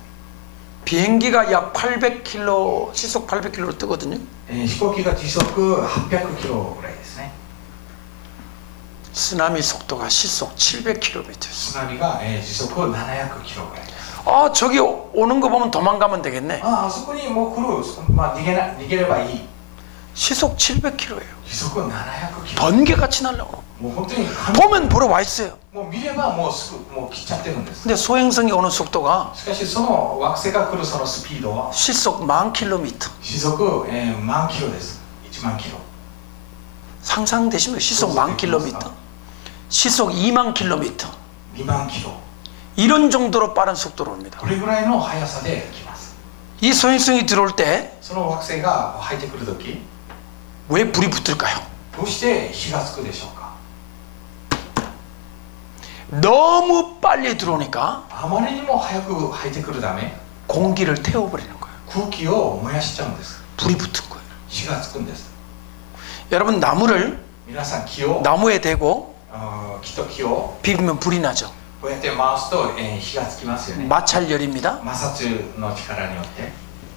비행기가 약 800km, 시속 800km로 뜨거든요. 飛行機が時速800キロぐらいですね。 쓰나미 속도가 시속 700km였어요. 津波が時速700キロぐらいです。 아, 저기 오는 거 보면 도망가면 되겠네. あそこにもう来る、まあ、逃げればいい。 시속 700km예요. 時速700キロ。 번개같이 날라오고. もう本当に 보면 보러 와 있어요. もう見ればもうすぐもう来ちゃってるんです。 근데 소행성이 오는 속도가 しかしその惑星が来るそのスピードは 시속 10,000km. 時速、万キロです。1万キロ。 상상되시면 시속 10,000km, 시속 20,000km 2万キロ。 이런 정도로 빠른 속도로 옵니다. これぐらいの速さで来ます。 이 소행성이 들어올 때 その惑星が入ってくるとき、 왜 불이 붙을까요? どうして火がつくでしょうか。 너무 빨리 들어오니까 あまりにも早く入ってくるため 공기를 태워버리는 거예요. 空気を燃やしちゃうんです。 불이 붙은 거예요. 火がつくんです。 여러분 나무를 皆さん木を 나무에 대고 木と木を 비비면 불이 나죠. こうやって回すと、火がつきますよね。 마찰열입니다. 摩擦の力によって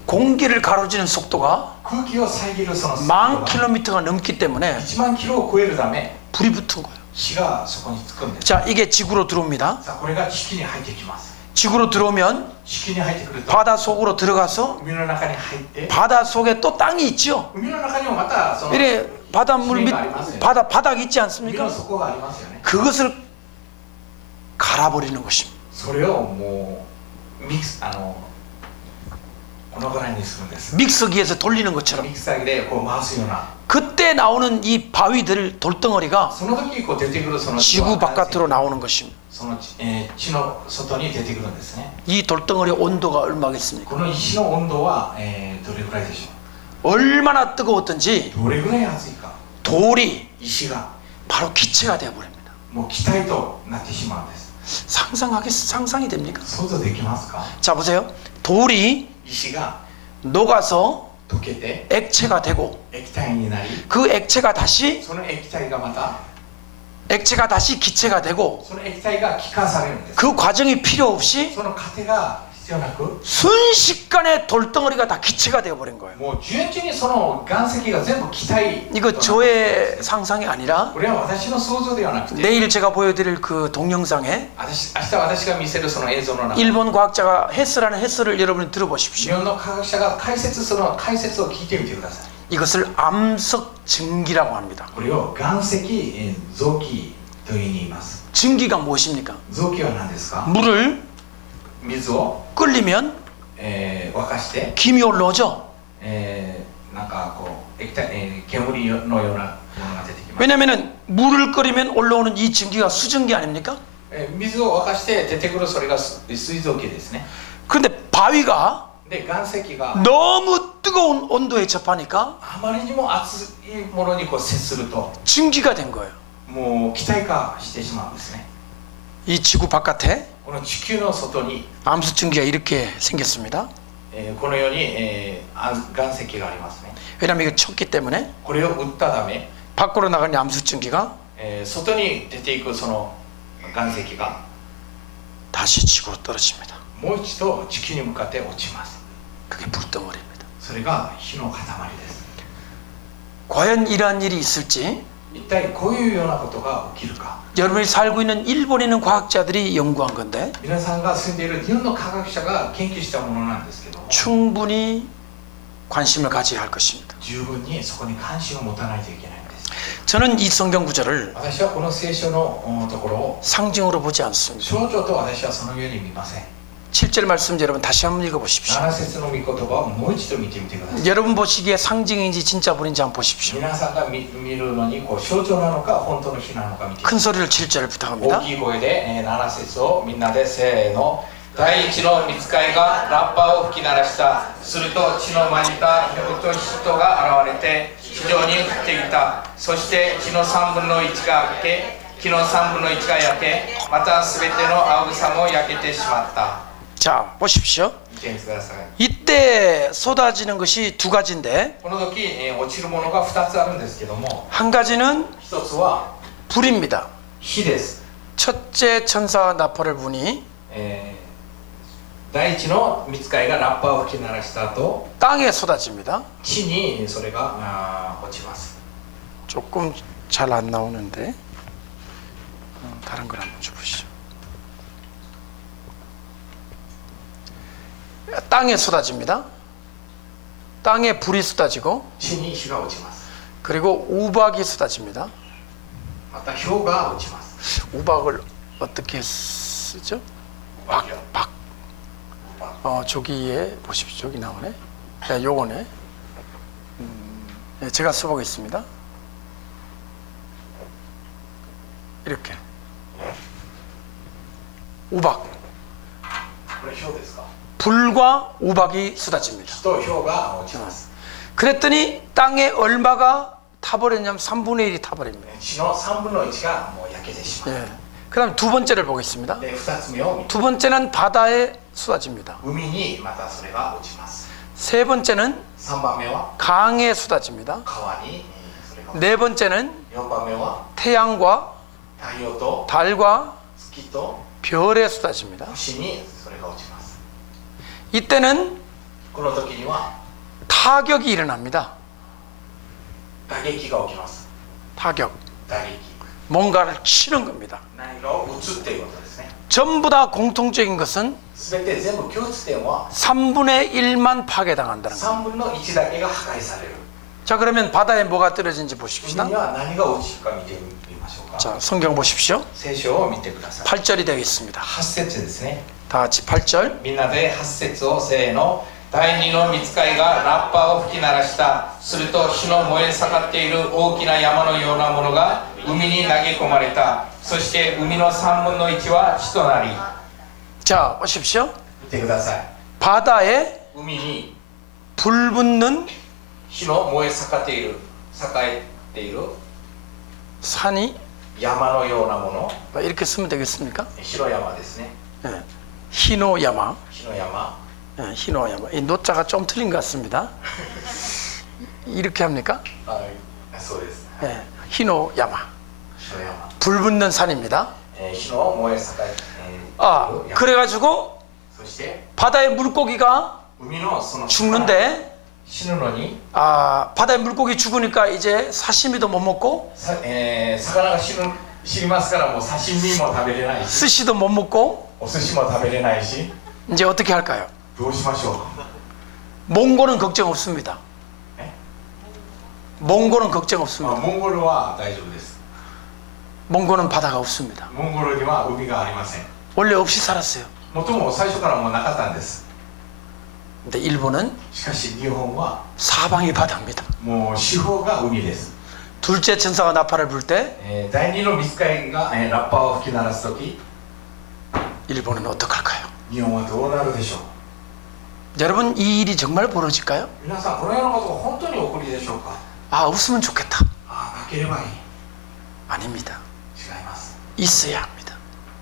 공기를 가로지르는 속도가 空気を遮るそのスピードが 10,000km가 넘기 때문에 1万キロを超えるため 불이 붙은 거예요. 火がそこにつくんです。 자, 이게 지구로 들어옵니다. さあこれが地球に入ってきます。 지구로 들어오면 地球に入ってくると 바다 속으로 들어가서 海の中に入って 바다 속에 또 땅이 있죠. 海の中にもまたその 이래 바닷물 밑 바닥 있지 海 않습니까? の底がありますよね。 그것을 갈아버리는 것입니다. それをもうミクスこのぐらいにするんです。 믹서기에서 돌리는 것처럼 ミキサーでこう回すような 그때 나오는 이 바위들 돌덩어리가 その時こう出てくるその 지구 바깥으로 나오는 것입니다. その地の外に出てくるんですね。 이 돌덩어리 온도가 얼마겠습니까? この石の温度は、どれぐらいでしょ 얼마나 뜨거웠던지 う。どれぐらい熱いか。 돌이 石が 바로 기체가 되어버립니다. もう気体となってしまうんです。 상상이 됩니까? 想像できますか。 자 보세요. 돌이 石が 녹아서 溶けて 액체가 되고 液体になり、 그 액체가 다시 その液体がまた 기체가 되고 その液体が気化されるんです。 그 과정이 필요 없이 その過程が必要なく、 순식간에 돌덩어리가 다 기체가 되어버린 거예요. もう順次にその岩石が全部気体。 이거 저의 상상이 아니라 これは私の想像ではなくて、 내일 제가 보여드릴 그 동영상에 明日私が見せるその映像の中で 일본 과학자가 헤스라는 헤스를 여러분이 日 들어보십시오. 本の科学者がその解説を聞いてみてください。 이것을 암석 증기라고 합니다. これを岩石臓器というふうに言います。 증기가 무엇입니까? 臓器は何ですか。 물을 水を、끓리면 沸かして、 김이 올라오죠. なんかこう液体、煙のようなものが出てきます。 왜냐하면 물을 끓이면 올라오는 이 증기가 수증기 아닙니까? 水を沸かして出てくるそれが水蒸気ですね。 그런데 바위가 で岩石が 너무 뜨거운 온도에 접하니까 あまりにも熱いものにこう接すると 증기가 된 거예요. もう気体化してしまうんですね。 이 지구 바깥에 この地球の外に、 암석 증기가 이렇게 생겼습니다. このように、岩石がありますね。 왜냐하면 이거 쳤기 때문에 これを打ったため、 밖으로 나가는 암석 증기가 外に出ていくその岩石が 다시 지구로 떨어집니다. もう一度地球に向かって落ちます。 그게 불덩어리입니다. それが火の塊です。 과연 이러한 일이 있을지 一体こういうようなことが起きるか。 여러분이 살고 있는 일본에 있는 과학자들이 연구한 건데 皆さんが住んでいる日本の科学者が研究したものなんですけども、 충분히 관심을 가져야 할 것입니다. 十分にそこに関心を持たないといけないんです。 저는 이 성경 구절을 私はこの聖書のところを 상징으로 보지 않습니다. 象徴と私はそのように見ません。 7절 말씀 여러분 다시 한번 읽어보십시오. 7節の御言葉をもう一度見てみてください。 여러분 보시기에 상징인지 진짜 분인지 한번 보십시오. 皆さんが見るのにこう象徴なのか本当の日なのか見てください。 큰 소리를 7절 大 부탁합니다. きい声で7節をみんなでせーの。第一の御使いがラッパを吹き鳴らした。すると血の混じった火と人が現れて地上に降ってきた。そして地の3分の1が焼け、木の3分の1が焼け、またすべての青草も焼けてしまった。 자, 보십시오. 見てください。 이때 쏟아지는 것이 두 가지인데 この時、落ちるものが2つあるんですけども、 한 가지는 1つは 불입니다. 火です。 첫째 천사와 나팔을 부니 第一の御使いがラッパを吹き鳴らした後、 땅에 쏟아집니다. 地にそれが落ちます。 조금 잘 안 나오는데 다른 걸 한번 줘보시죠. 땅에 쏟아집니다. 땅에 불이 쏟아지고 地に火が落ちます。 그리고 우박이 쏟아집니다. また氷が落ちます。 우박을 어떻게 쓰죠? 박. 저기에 보십시오. 저기 나오네. 네, 요거네. 네, 제가 써보겠습니다. 이렇게 우박. これ氷ですか。 불과 우박이 쏟아집니다. 火と氷が落ちます。 그랬더니 땅에 얼마가 타버렸냐면 3분의 1이 타버립니다. 地の3分の1がもう焼けてしまう。 예. 그 다음 두 번째를 보겠습니다. で、2つ目を見て、 두 번째는 바다에 쏟아집니다. 海にまたそれが落ちます。 세 번째는 3番目は 강에 쏟아집니다. 川にそれが落ちます。 네 번째는 4番目は 태양과 太陽と 달과 月と 별에 쏟아집니다. 星にそれが落ちます。 이때는 この時には 타격이 일어납니다. 打撃が起きます。 타격. 打撃。 뭔가를 치는 겁니다. 何かを打つっていうことですね。 전부 다 공통적인 것은 全て全部共通点は 3분의 1만 파괴당한다는 거예요. 3分の1だけが破壊される。 자, 그러면 바다에 뭐가 떨어진지 海 보십시다. には何が落ちるか見てみましょうか。 자, 성경 보십시오. 聖書を見てください。 8절이 되겠습니다. 8節ですね。 다 같이 8절. みんなで8節をせーの。第二の御使いがラッパを吹き鳴らした。すると火の燃え盛っている大きな山のようなものが海に投げ込まれた。そして海の3分の1は火となり。 자, 보십시오. 見てください。 바다에 海に 불 붙는 火の燃え盛っている 산이 山のようなもの。 이렇게 쓰면 되겠습니까? 火の山ですね。 예. 히노야마. 火の山。 예, 히노야마. 이 노자가 좀 틀린 것 같습니다. 이렇게 합니까? そうです。 예. 히노야마. 火の山。 불 붙는 산입니다. 火の燃え盛っている 아, 山。 그래가지고 そして 바다의 물고기가 海のその 죽는데 死ぬのに 아, 바다의 물고기 죽으니까 이제 사시미도 못 먹고 魚が死にますからもう刺身も食べれないし 스시도 못 먹고 お寿司も食べれないし 이제 어떻게 할까요? どうしましょう。 몽골은 걱정 없습니다. 네? 몽골은 걱정 モ 없습니다. ンゴルは大丈夫です。 몽골은 바다가 없습니다. モンゴルには海がありません。 원래 없이 살았어요. もとも最初からもうなかったんです。 근데 일본은 しかし日本は 사방이 바다입니다. もう四方が海です。 둘째 천사가 나팔을 불 때 第二の御使いがラッパを吹き鳴らす時 일본은 어떡할까요? 日本はどうなるでしょう。 여러분 이 일이 정말 벌어질까요? 皆さんこのようなことが本当に起こりでしょうか。 아, 웃으면 좋겠다. ああ、なければいい。 아닙니다. 違います。 있어야 합니다.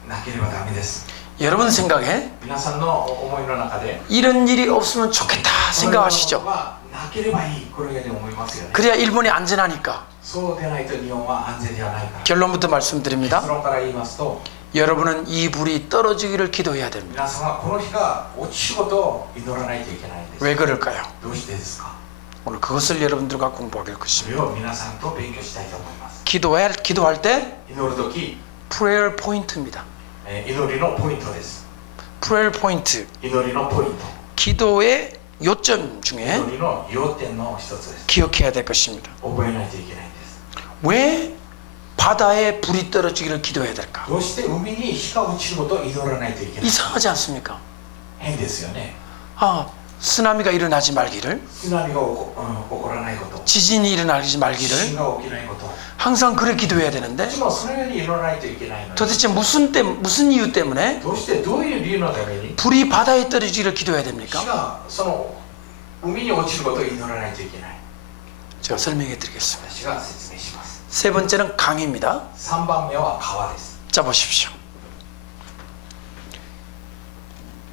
なければダメです。 여러분 생각에 皆さんの思いの中で 이런 일이 없으면 좋겠다 생각하시죠? なければいい、このように思いますよね。 그래야 일본이 안전하니까. そうでないと日本は安全ではないから。 결론부터 말씀드립니다. 結論から言いますと、 여러분은 이 불이 떨어지기를 기도해야 됩니다. 皆さんはこの日が落ちることを祈らないといけないんです。 왜 그럴까요? どうしてですか。 오늘 그것을 여러분들과 공부하게 될 そ 것입니다. れを皆さんと勉強したいと思います。 기도할 때 祈るとき、 prayer 포인트입니다. 祈りのポイントです。 prayer 포인트. 祈りのポイント。 기도의 요점 중에 祈りの要点の一つです。 기억해야 될 것입니다. 覚えないといけないんです。 왜 바다에 불이 떨어지기를 기도해야 될까? どうして海に火が落ちることを祈らないといけない。 이상하지 않습니까? 変ですよね。 아, 쓰나미가 일어나지 말기를, 津波が起こらないこと、 지진이 일어나지 地震 말기를 が起きないこと。 항상 그래 기도해야 되는데 でもそのように祈らないといけないのに、 도대체 무슨 이유 때문에 どうしてどういう理由のために 불이 바다에 떨어지기를 기도해야 火 됩니까? がその海に落ちることを祈らないといけない。 제가 설명해 드리겠습니다. 私が説明します。 세 번째는 강입니다. 3番目は川です。 자, 보십시오.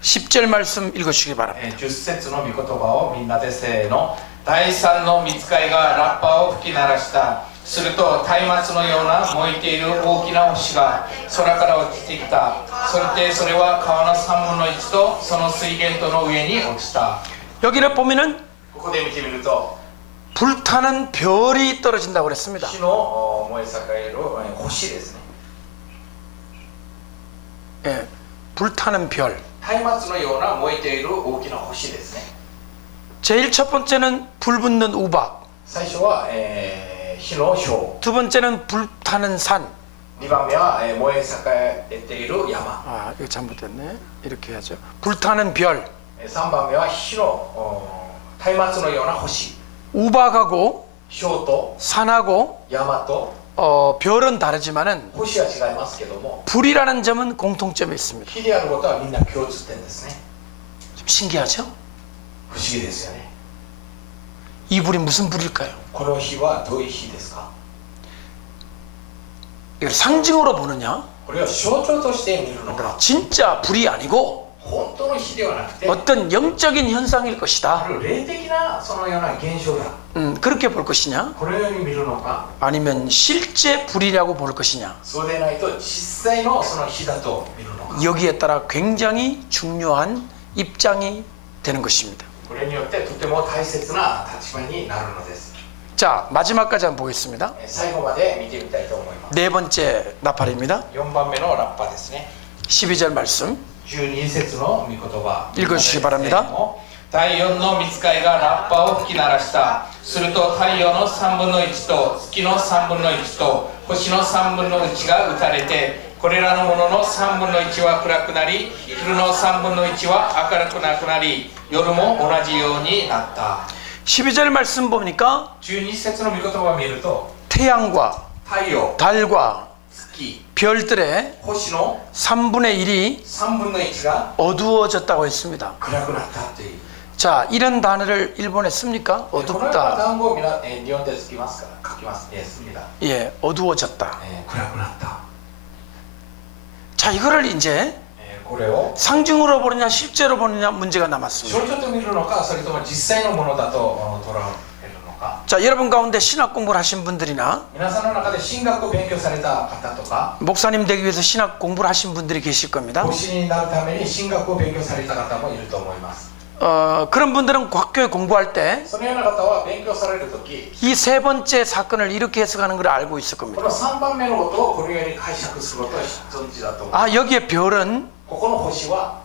10절 말씀 읽어주시기 바랍니다. 10節の御言葉をみんなでせーの。第三の御使いがラッパを吹き鳴らした。すると松明のような燃えている大きな星が空から落ちてきた。それは川の3分の1とその水源との上に落ちた。 여기를 보면은 ここで見てみると 불타는 별이 떨어진다고 그랬습니다. 火の燃え盛える星ですね。 예, 불타는 별. 松明のような燃えている大きな星ですね。 제일 첫 번째는 불 붙는 우박. 最初は、火の氷。 두 번째는 불타는 산. 2番目は、燃え盛えている山。 아, 이거 잘못됐네. 이렇게 해야죠. 불타는 별. 3番目は火の松明のような星。 우박하고 氷と 산하고 山と 별은 다르지만은 星は違いますけども、 불이라는 점은 공통점이 있습니다. 火であることはみんな共通点ですね。 좀 신기하죠? 不思議ですよね。 이 불이 무슨 불일까요? この火はどういう火ですか？ 이걸 상징으로 보느냐? これを象徴として見るのか、 진짜 불이 아니고 本当の火ではなくて、 어떤 영적인 현상일 あ 것이다. る霊的なそのような現象だ。 그렇게 볼 것이냐? このように見るのか、 아니면 실제 불이라고 볼 것이냐? そうでないと実際のその火だと見るのか。 여기에 따라 굉장히 중요한 입장이 되는 것입니다. これによってとても大切な立場になるのです。 자, 마지막까지 한번 보겠습니다. 最後まで見てみたいと思います。 네 번째 나팔입니다. 4番目のラッパですね。 12절 말씀 12節の御言葉 읽어주시기 바랍니다. 第4の御使いがラッパを吹き鳴らした。すると太陽の3分の1と月の3分の1と星の3分の1が打たれて、これらのものの3分の1は暗くなり、昼の3分の1は明るくなくなり、夜も同じようになった。 12절 말씀 보니까 12節の御言葉を見ると、 태양과 太陽、 달과 月、 별들의 星の 3분의 1이 3分の1が 어두워졌다고 했습니다. 暗くなったという。 자, 이런 단어를 일본에 씁니까? このような 어둡다. 単語を日本でつきますから書きます。씁니다. 예, 어두워졌다. 暗くなった。 자, 이거를 이제 これを 상징으로 보느냐 실제로 보느냐 문제가 남았습니다. 象徴と見るのか、それとも実際のものだと捉えるのか。 자, 여러분 가운데 신학 공부를 하신 분들이나 皆さんの中で神学を勉強された方とか、 목사님 되기 위해서 신학 공부를 하신 분들이 계실 겁니다. 牧師になるために神学を勉強された方もいると思います。 그런 분들은 학교에 공부할 때 이 そのような方は勉強されるとき、 세 번째 사건을 이렇게 해석하는 걸 알고 있을 こ 겁니다. の3番目のことをこのように解釈することを存じだと思います。 아, 여기에 별은 ここの星は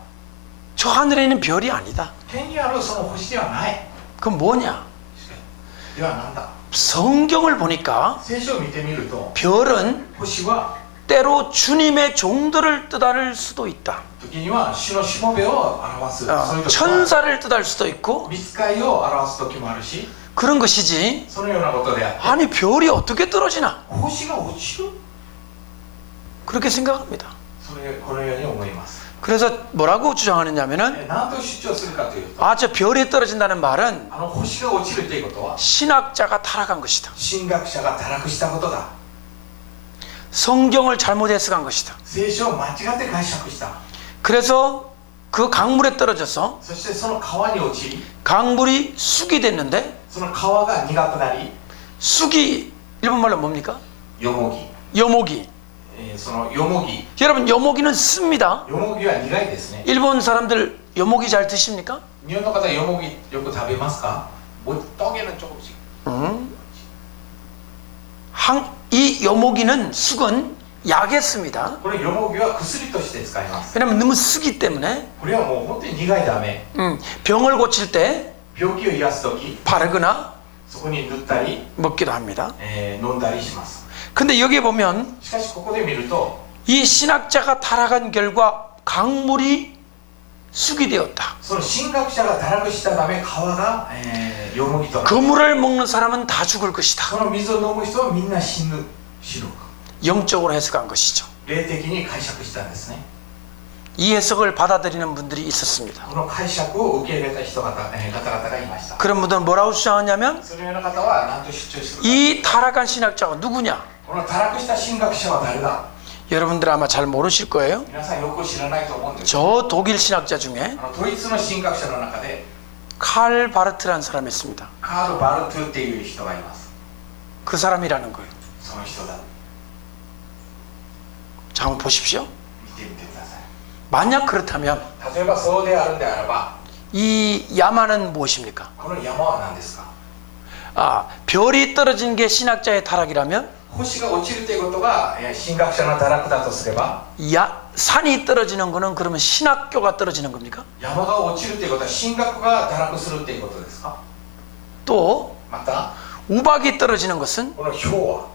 저 하늘에 있는 별이 아니다. 天にあるその星ではない。 그건 뭐냐? ではなんだ。 성경을 보니까 聖書を見てみると、 별은 星は 때로 주님의 종들을 뜻할 수도 있다. 時には主のしもべを表す。そういう時は 천사를 뜻할 수도 있고 御使いを表す時もあるし、 그런 것이지. そのようなことであって、 아니, 별이 어떻게 떨어지나? 星が落ちる、 그렇게 생각합니다. このように思います。 그래서 뭐라고 주장하느냐면은 何と主張するかというと、 아, 저 별이 떨어진다는 말은 星が落ちるということは 신학자가 타락한 것이다. 神学者が堕落したことだ。 성경을 잘못 해석한 것이다. 聖書を間違って解釈した。 그래서 그 강물에 떨어져서 そしてその川に落ちり、 강물이 쑥이 됐는데 その川が苦くなり、 쑥이 일본말로 뭡니까? よもぎ、 여모기. そのよもぎ、 여러분, 여모기는 씁니다. よもぎは苦いですね。 일본 사람들 여모기 잘 드십니까? 日本の方よもぎよく食べますか？떡에는 조금씩. 이 여모기는 쑥은 약에 씁니다. これよもぎは薬として使います。 왜냐면 너무 쓰기 때문에 これはもう本当に苦いため、 병을 고칠 때 病気を癒すとき、 바르거나 そこに塗ったり、 먹기도 합니다. 飲んだりします。 근데 여기에 보면 しかしここで見ると、 이 신학자가 타락한 결과 강물이 쑥이 되었다. その神学者が堕落したため川が、よもぎとなる。 그 물을 먹는 사람은 다 죽을 것이다. その水を飲む人はみんな死ぬ。 영적으로 해석한 것이죠. 霊的に解釈したんですね。 이 해석을 받아들이는 분들이 있었습니다. この解釈を受け入れた人々、方々がいました。 그런 분들은 뭐라고 주장하냐면 そのような方は何と主張するか。 이 타락한 신학자가 누구냐? この堕落した神学者は誰だ？ 여러분들 아마 잘 모르실 거예요. 皆さんよく知らないと思うんです。 저 독일 신학자 중에 ドイツの神学者の中で 칼 바르트라는 사람이 있습니다. カール・バルトゥっていう人がいます。 그 사람이라는 거예요. その人だ。 자, 한번 보십시오. 見てみてください。 만약 그렇다면 例えばそうであるんであれば、 이 야마는 무엇입니까? この山は何ですか？ 아, 별이 떨어진 게 신학자의 타락이라면 星が落ちるということが神学者の堕落だとすれば、 산이 떨어지는 거는 그러면 신학교가 떨어지는 겁니까? 山が落ちるということは神学が堕落するということですか？ 또 また 우박이 떨어지는 것은 この氷は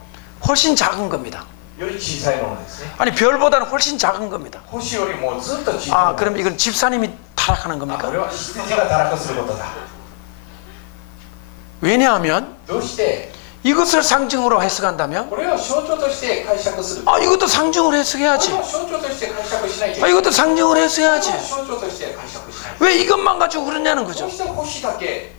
훨씬 작은 겁니다. より小さいものですね。 아니 별보다는 훨씬 작은 겁니다. 星よりもずっと小さいも 아 の。 그럼 이건 집사님이 타락하는 こ 겁니까? れは羊が堕落することだ。 왜냐하면 どうして 이것을 상징으로 해석한다면 これを象徴として解釈する。 아 이것도 상징으로 こ 해석해야지. れを象徴として解釈しないといけ 아 ない。 이것도 상징으로 これ 해석해야지. を象徴として解釈しない。 왜 이것만 가지고 그러냐는 ど 거죠. うして星だけ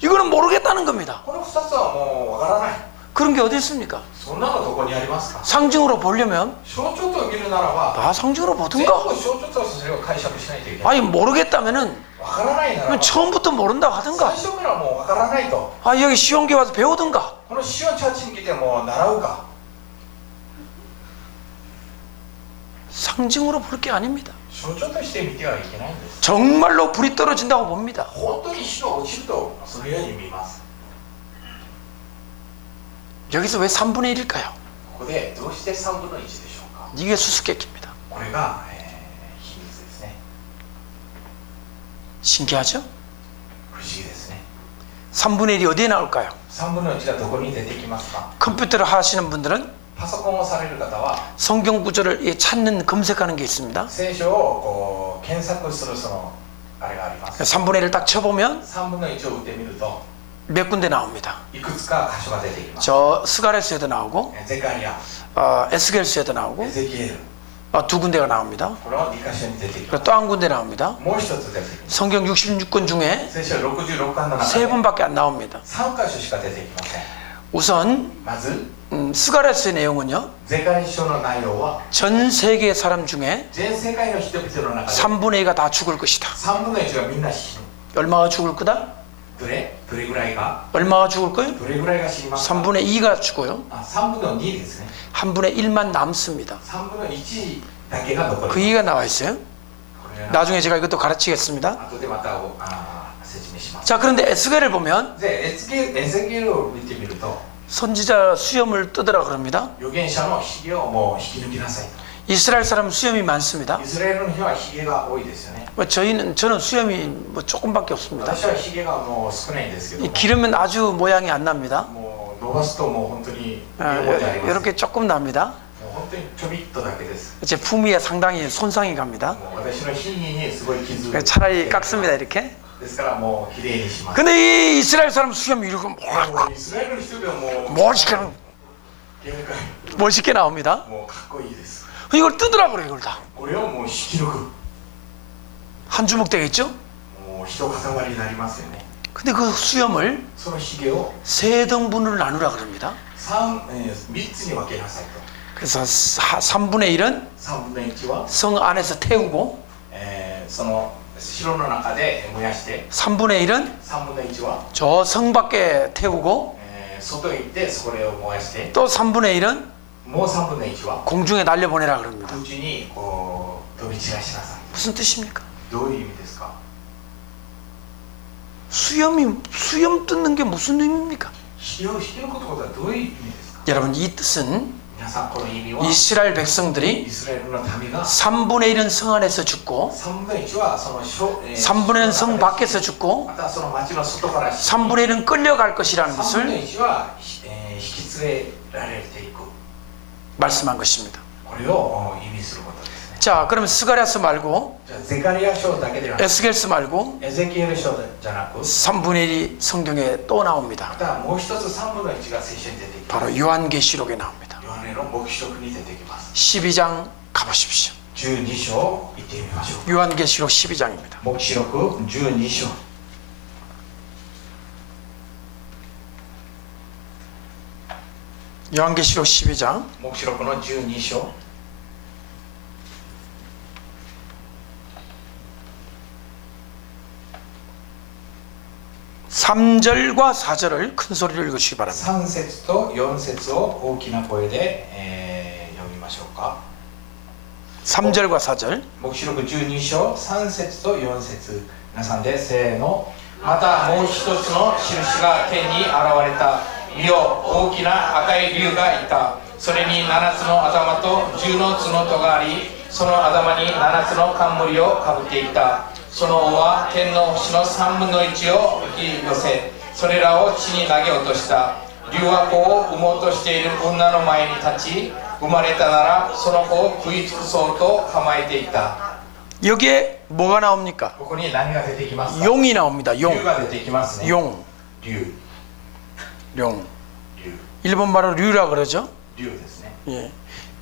이거는 모르겠다는 겁니다. この2つはもうわからない。 그런 게 어디 있습니까? そんなのどこにありますか？ 상징으로 보려면 象徴と見るならば 다 상징으로 全 보든가. 部象徴としてそれを解釈しないといけない。 아니 모르겠다면은 わからないならば 그냥 처음부터 모른다고 最 하든가. 初からもうわからないと。 아 여기 시온교회 와서 배우든가. このシオンチャーチに来てもう習うか。 상징으로 볼 게 아닙니다. 象徴として見てはいけないんです。 정말로 불이 떨어진다고 봅니다. 本当に火が落ちるとそのように見ます。 여기서 왜 3분의 1일까요? ここでどうして3分の1でしょうか？ 이게 수수께끼입니다. これが、秘密ですね。 신기하죠? 不思議ですね。 3분의 1이 어디에 나올까요? 3分の1がどこに出てきますか？ 컴퓨터를 하시는 분들은 パソコンをされる方は 성경 구절을 찾는 검색하는 게 있습니다. 聖書をこう検索するそのあれがあります。 3분의 1을 딱 쳐보면 3分の1を打ってみると 몇 군데 나옵니다. いくつか箇所が出てきます。 저 스가랴서에도 나오고 ゼカリア、 에스겔서에도 나오고 エゼキエル、 두 군데가 나옵니다. この2箇所に出てきま 그리고 또 한 군데 나옵니다. す。もう一つ出てきます。 성경 66권 중에 聖書66巻の中 세 で 번밖에 안 나옵니다. 3箇所しか出てきません。 우선 まず 스가랴서의 내용은요. ゼカリ書の内容は 전 세계 사람 중에 全世界の人々の中で 3분의 2가 다 죽을 것이다. 3分の1がみんな死ぬ。 얼마가 죽을 거다? どれぐらいが 얼마가 죽을 거예요? どれぐらいが死にますか？ 3분의 2가 죽어요. 3分の2ですね。 한 분의 1만 남습니다. 3分の1だけが残る。 그 얘기가 나와 있어요. これは 나중에 제가 이것도 가르치겠습니다. 後でまた説明します。 자, 그런데 에스겔을 보면 でエゼキエルを見てみると 선지자 수염을 뜯으라 그럽니다. 預言者のひげをもう引き抜きなさいと。 이스라엘 사람 수염이 많습니다. イスラエルの人はひげが多いですよね。 저는 수염이 뭐 조금밖에 없습니다. 私はひげがもう少ないんですけど 이 も、 기르면 아주 모양이 안 납니다. もう伸ばすともう本当に 아, 色であります。 이렇게 조금 납니다. もう本当にちょびっとだけです。 제 품위에 상당히 손상이 갑니다. もう私の品位にすごい傷 차라리 깎습니다, 이렇게. ですからもうきれいにします。 근데 이 이스라엘 사람 수염이 이렇게 もうイスラエルの人ではもう 멋있게, 限界 멋있게 나옵니다. もうかっこいいです。 이걸 뜯으라 그래요, 이걸 다. これをもう引き抜く。 한 주먹 되겠죠? もう一塊になりますよね。 근데 그 수염을 そのひげを 세 등분으로 나누라 그럽니다. 3つに分けなさいと。 그래서 3분의 1은 3分の1は 성 안에서 태우고 その城の中で燃やして、 3분의 1은 3分の1は 저 성 밖에 태우고 外へ行ってそれを燃やして、 또 3분의 1은 もう3分の1は 공중에 날려보내라 그럽니다. 空中にこう飛び散らしなさい。 무슨 뜻입니까? どういう意味ですか？ 수염 뜯는 게 무슨 의미입니까? ひげを引き抜くことはどういう意味ですか？ 여러분 이 뜻은 皆さんこの意味は 이스라엘 백성들이 イスラエルの民が 3분의 1은 성 안에서 죽고 3分の1はその 3분의 1은 성 밖에서 죽고 またその町の外から死 3분의 1은 끌려갈 것이라는 3分の 것을 1は引き連れられていく。 말씀한 것입니다. これを意味することですね。 자, 그러면 스가랴서 말고 じゃあゼカリア書だけではなく、 에스겔서 말고 エゼキエル書じゃなく、 3분의 1이 성경에 또 ま 나옵니다. たもう一つ3分の1が聖書に出てきます。 바로 요한계시록에 나옵니다. ヨハネの黙示録に出てきます。 12장 가보십시오. 12章行ってみましょう。 요한계시록 12장입니다. 黙示録12章。 요한계시록 12장 黙示録の12章。 3절과 4절을 큰 소리로 읽으시기 바랍니다. 3節と4節を大きな声で、読みましょうか。 3절과 4절. 黙示録12章3節と4節、皆さんでせーの。またもう一つの印が天に現れた。見よ、大きな赤い竜がいた。それに7つの頭と10の角とがあり、その頭に7つの冠をかぶっていた。その王は天の星の3分の1を引き寄せ、それらを地に投げ落とした。竜は子を産もうとしている女の前に立ち、生まれたならその子を食い尽くそうと構えていた。 여기에 뭐가 나옵니까? ここに何が出てきますか？ 용이 나옵니다. 竜 용. が出てきますね。 용. 竜。 용. 竜。 일본 말로 류라 그러죠. 竜ですね。 예.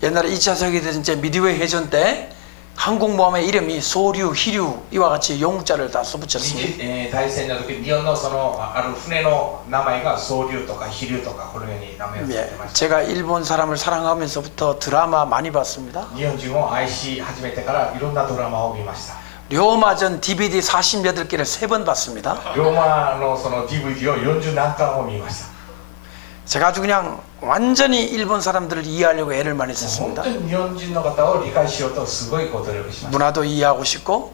옛날에 2차 세계대전 때 미드웨이 해전 때 항공모함의 이름이 소류, 희류 이와 같이 용자를 다 써붙였습니다. 大戦の時、日本のそのある船の名前が総流とか飛龍とかこのように名前を付け 예. てました。 제가 일본 사람을 사랑하면서부터 드라마 많이 봤습니다. 日本人を愛し始めてからいろんなドラマを見ました。 료마전 DVD 48개를 3번 봤습니다. 龍馬のその DVD を40何巻を見ました。 제가 아주 그냥 완전히 일본 사람들을 이해하려고 애를 많이 本 썼습니다. 当に日本人の方を理解しようとすごいご努力しました。 문화도 이해하고 싶고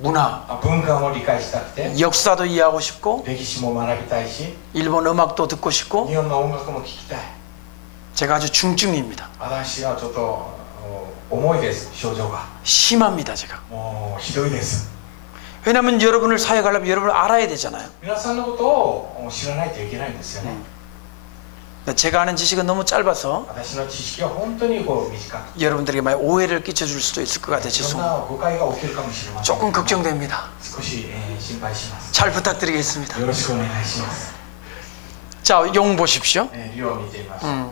문화, 文化も理解したくて、 역사도 이해하고 싶고 歴史も学びたいし、 일본 음악도 듣고 싶고 日本の音楽も聴きたい。 제가 아주 중증입니다. 私はちょっと重いです、症状が。 심합니다. 제가. もうひどいです。 왜냐하면 여러분을 사역하려면 여러분을 알아야 되잖아요. 皆さんのことを知らないといけないんですよね。 제가 아는 지식은 너무 짧아서 私の知識は本当にこう短く、 여러분들에게 많이 오해를 끼쳐줄 수도 있을 것 같아 いろん 죄송합니다. な誤解が起きるかもしれません。 조금 걱정됩니다. 少し、心配します。 잘 부탁드리겠습니다. よろしくお願いします。 자, 용 보십시오. 竜を見てみましょう。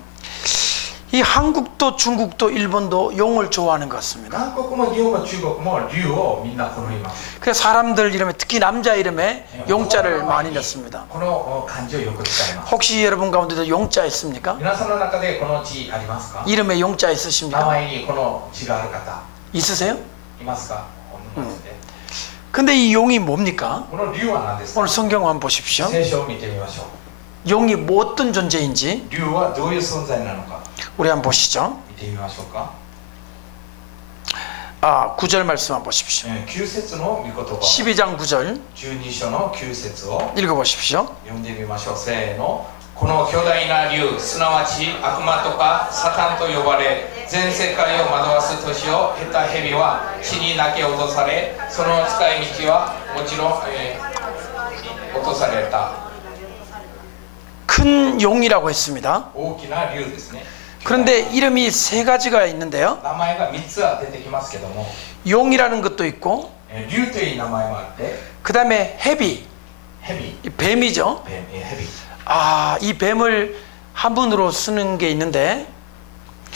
이 한국도 중국도 일본도 용을 좋아하는 것 같습니다. 韓国も日本も中国も竜をみんな好みます。 그래서 사람들 이름에 특히 남자 이름에 용자를 많이 넣습니다. この漢字をよく使います。 혹시 여러분 가운데도 용자 있습니까? 皆さんの中でこの字ありますか？ 이름에 용자 名 있으십니까? 前にこの字がある方 있으세요? いますか？おんなじで。 근데 이 용이 뭡니까? この竜は何ですか？ 오늘 성경 한번 보십시오. 聖書を見てみましょう。 용이 뭐 어떤 존재인지 竜はどういう存在なのか 우리 한번 보시죠. 見てみましょうか。 9절 말씀 한번 보십시오. 9節の御言葉、 12장 9절 12章の9節を 읽어보십시오. 読んでみましょう。せーの。この巨大な竜、すなわち悪魔とかサタンと呼ばれ、全世界を惑わす年を経た蛇は地に投げ落とされ、その使い道はもちろん、落とされた。 큰 용이라고 했습니다. 大きな竜ですね。 그런데 이름이 3가지가 있는데요. 名前が3つは出てきますけども、 용이라는 것도 있고 竜という名前もあって、 그 다음에 해비, 蛇、 이 뱀이죠. 蛇、 이 뱀을 한문으로 쓰는 게 있는데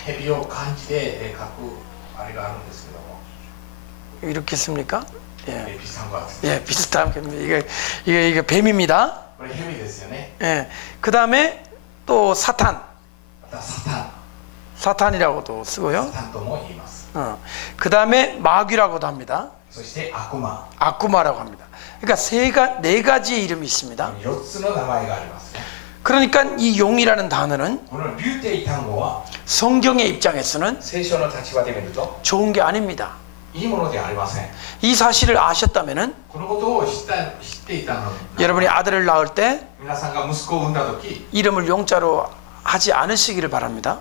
蛇を漢字で書くあれがあるんですけども、 이렇게 씁니까? 예, ビさんが 예, 비슷한 이게 뱀입니다. これ蛇ですよね。 예, 그 다음에 또 사탄, またサタン、 사탄이라고도 쓰고요. サタンとも言います。 그 다음에 마귀라고도 합니다. そして悪魔、 아쿠마라고 합니다. 그러니까 4가지의 이름이 있습니다. 4つの名前がありますね。 그러니까 이 용이라는 단어는 この竜という単語は 성경의 입장에서는 聖書の立場で見ると 좋은 게 아닙니다. いいものではありません。 이 사실을 아셨다면은 このことを知っていたのに、 여러분이 아들을 낳을 때 皆さんが息子を産んだ時、 이름을 용자로 하지 않으시기를 바랍니다.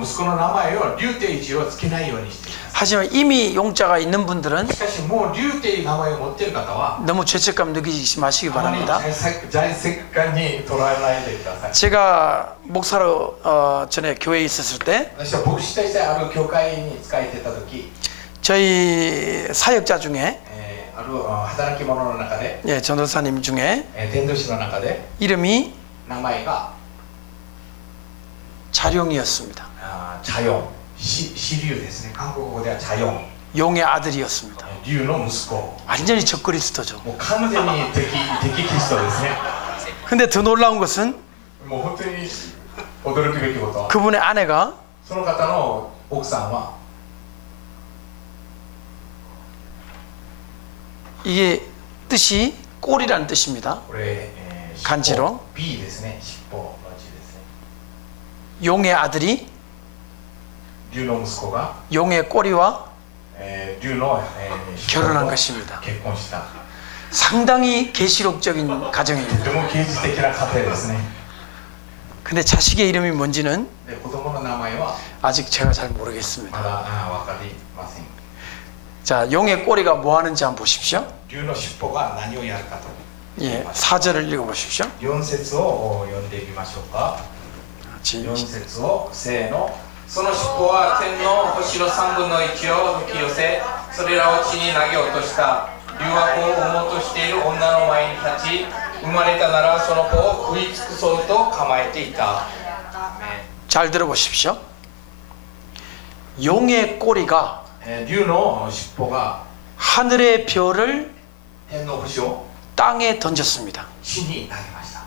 息子の名前を竜という字をつけないようにしています。 하지만 이미 용자가 있는 분들은 しかしもう竜という名前を持っている方は 너무 죄책감 느끼지 마시기 あまり 바랍니다. 罪責感に捉えないでください。 제가 목사로 전에 교회에 있었을 때 私は牧師としてある教会に仕えていた時、 저희 사역자 중에 ある働き者の中で、 예, 전도사님 중에 伝道師の中で 이름이 名前が 자룡이었습니다. 茶四、支流ですね。韓国語では茶四、 용의 아들이었습니다. 竜の息子。 완전히 적그리스도죠. もう完全に敵キリストですね。 근데 더 놀라운 것은 もう本当に驚くべきことは、 그분의 아내가 その方の奥さんは 이게 뜻이 꼴이라는 뜻입니다. これ、 간지로. B ですね。尻尾の字ですね。 용의 아들이 竜の息子が、용의 꼬리와 竜の、尻尾 결혼한 と 것입니다. 結婚した。 상당히 계시록적인 가정입니다. とても啓示的な家庭ですね。 근데 자식의 이름이 뭔지는 で、子供の名前は 아직 제가 잘 ま 모르겠습니다. だ分かりません。 자, 용의 꼬리가 뭐 하는지 한번 보십시오. 竜の尻尾が何をやるかと。 예, 4절을 읽어보십시오. 4節を読んでみましょうか。 4節をせーの。その尻尾は天の星の3分の1を引き寄せ、それらを地に投げ落とした。誘惑を生もうとしている女の前に立ち、生まれたならその子を食い尽くそうと構えていた。 잘 들어보십시오. 용의 꼬리가 竜の尻尾が 하늘의 별을 天の星を 땅에 던졌습니다. 地に投げました。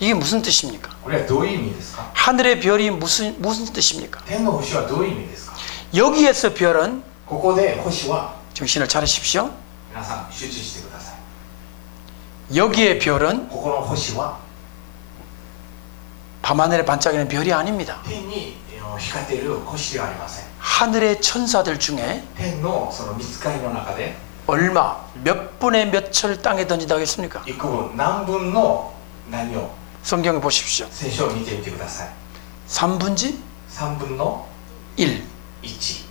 이게 무슨 뜻입니까? これはどういう意味ですか？ 하늘의 별이 무슨 뜻입니까? 天の星はどういう意味ですか？ 여기에서 별은 ここで星は 정신을 차리십시오. 皆さん集中してください。 여기의 별은 ここの星は 밤하늘에 반짝이는 별이 아닙니다. 天に光っている星ではありません。 하늘의 천사들 중에 天のその御使いの中で 얼마 몇 분의 몇을 땅에 던진다고 했습니까? 幾分何分の何を 성경에 보십시오. 聖書を見てみてください。 3분지 3分の 1. 1。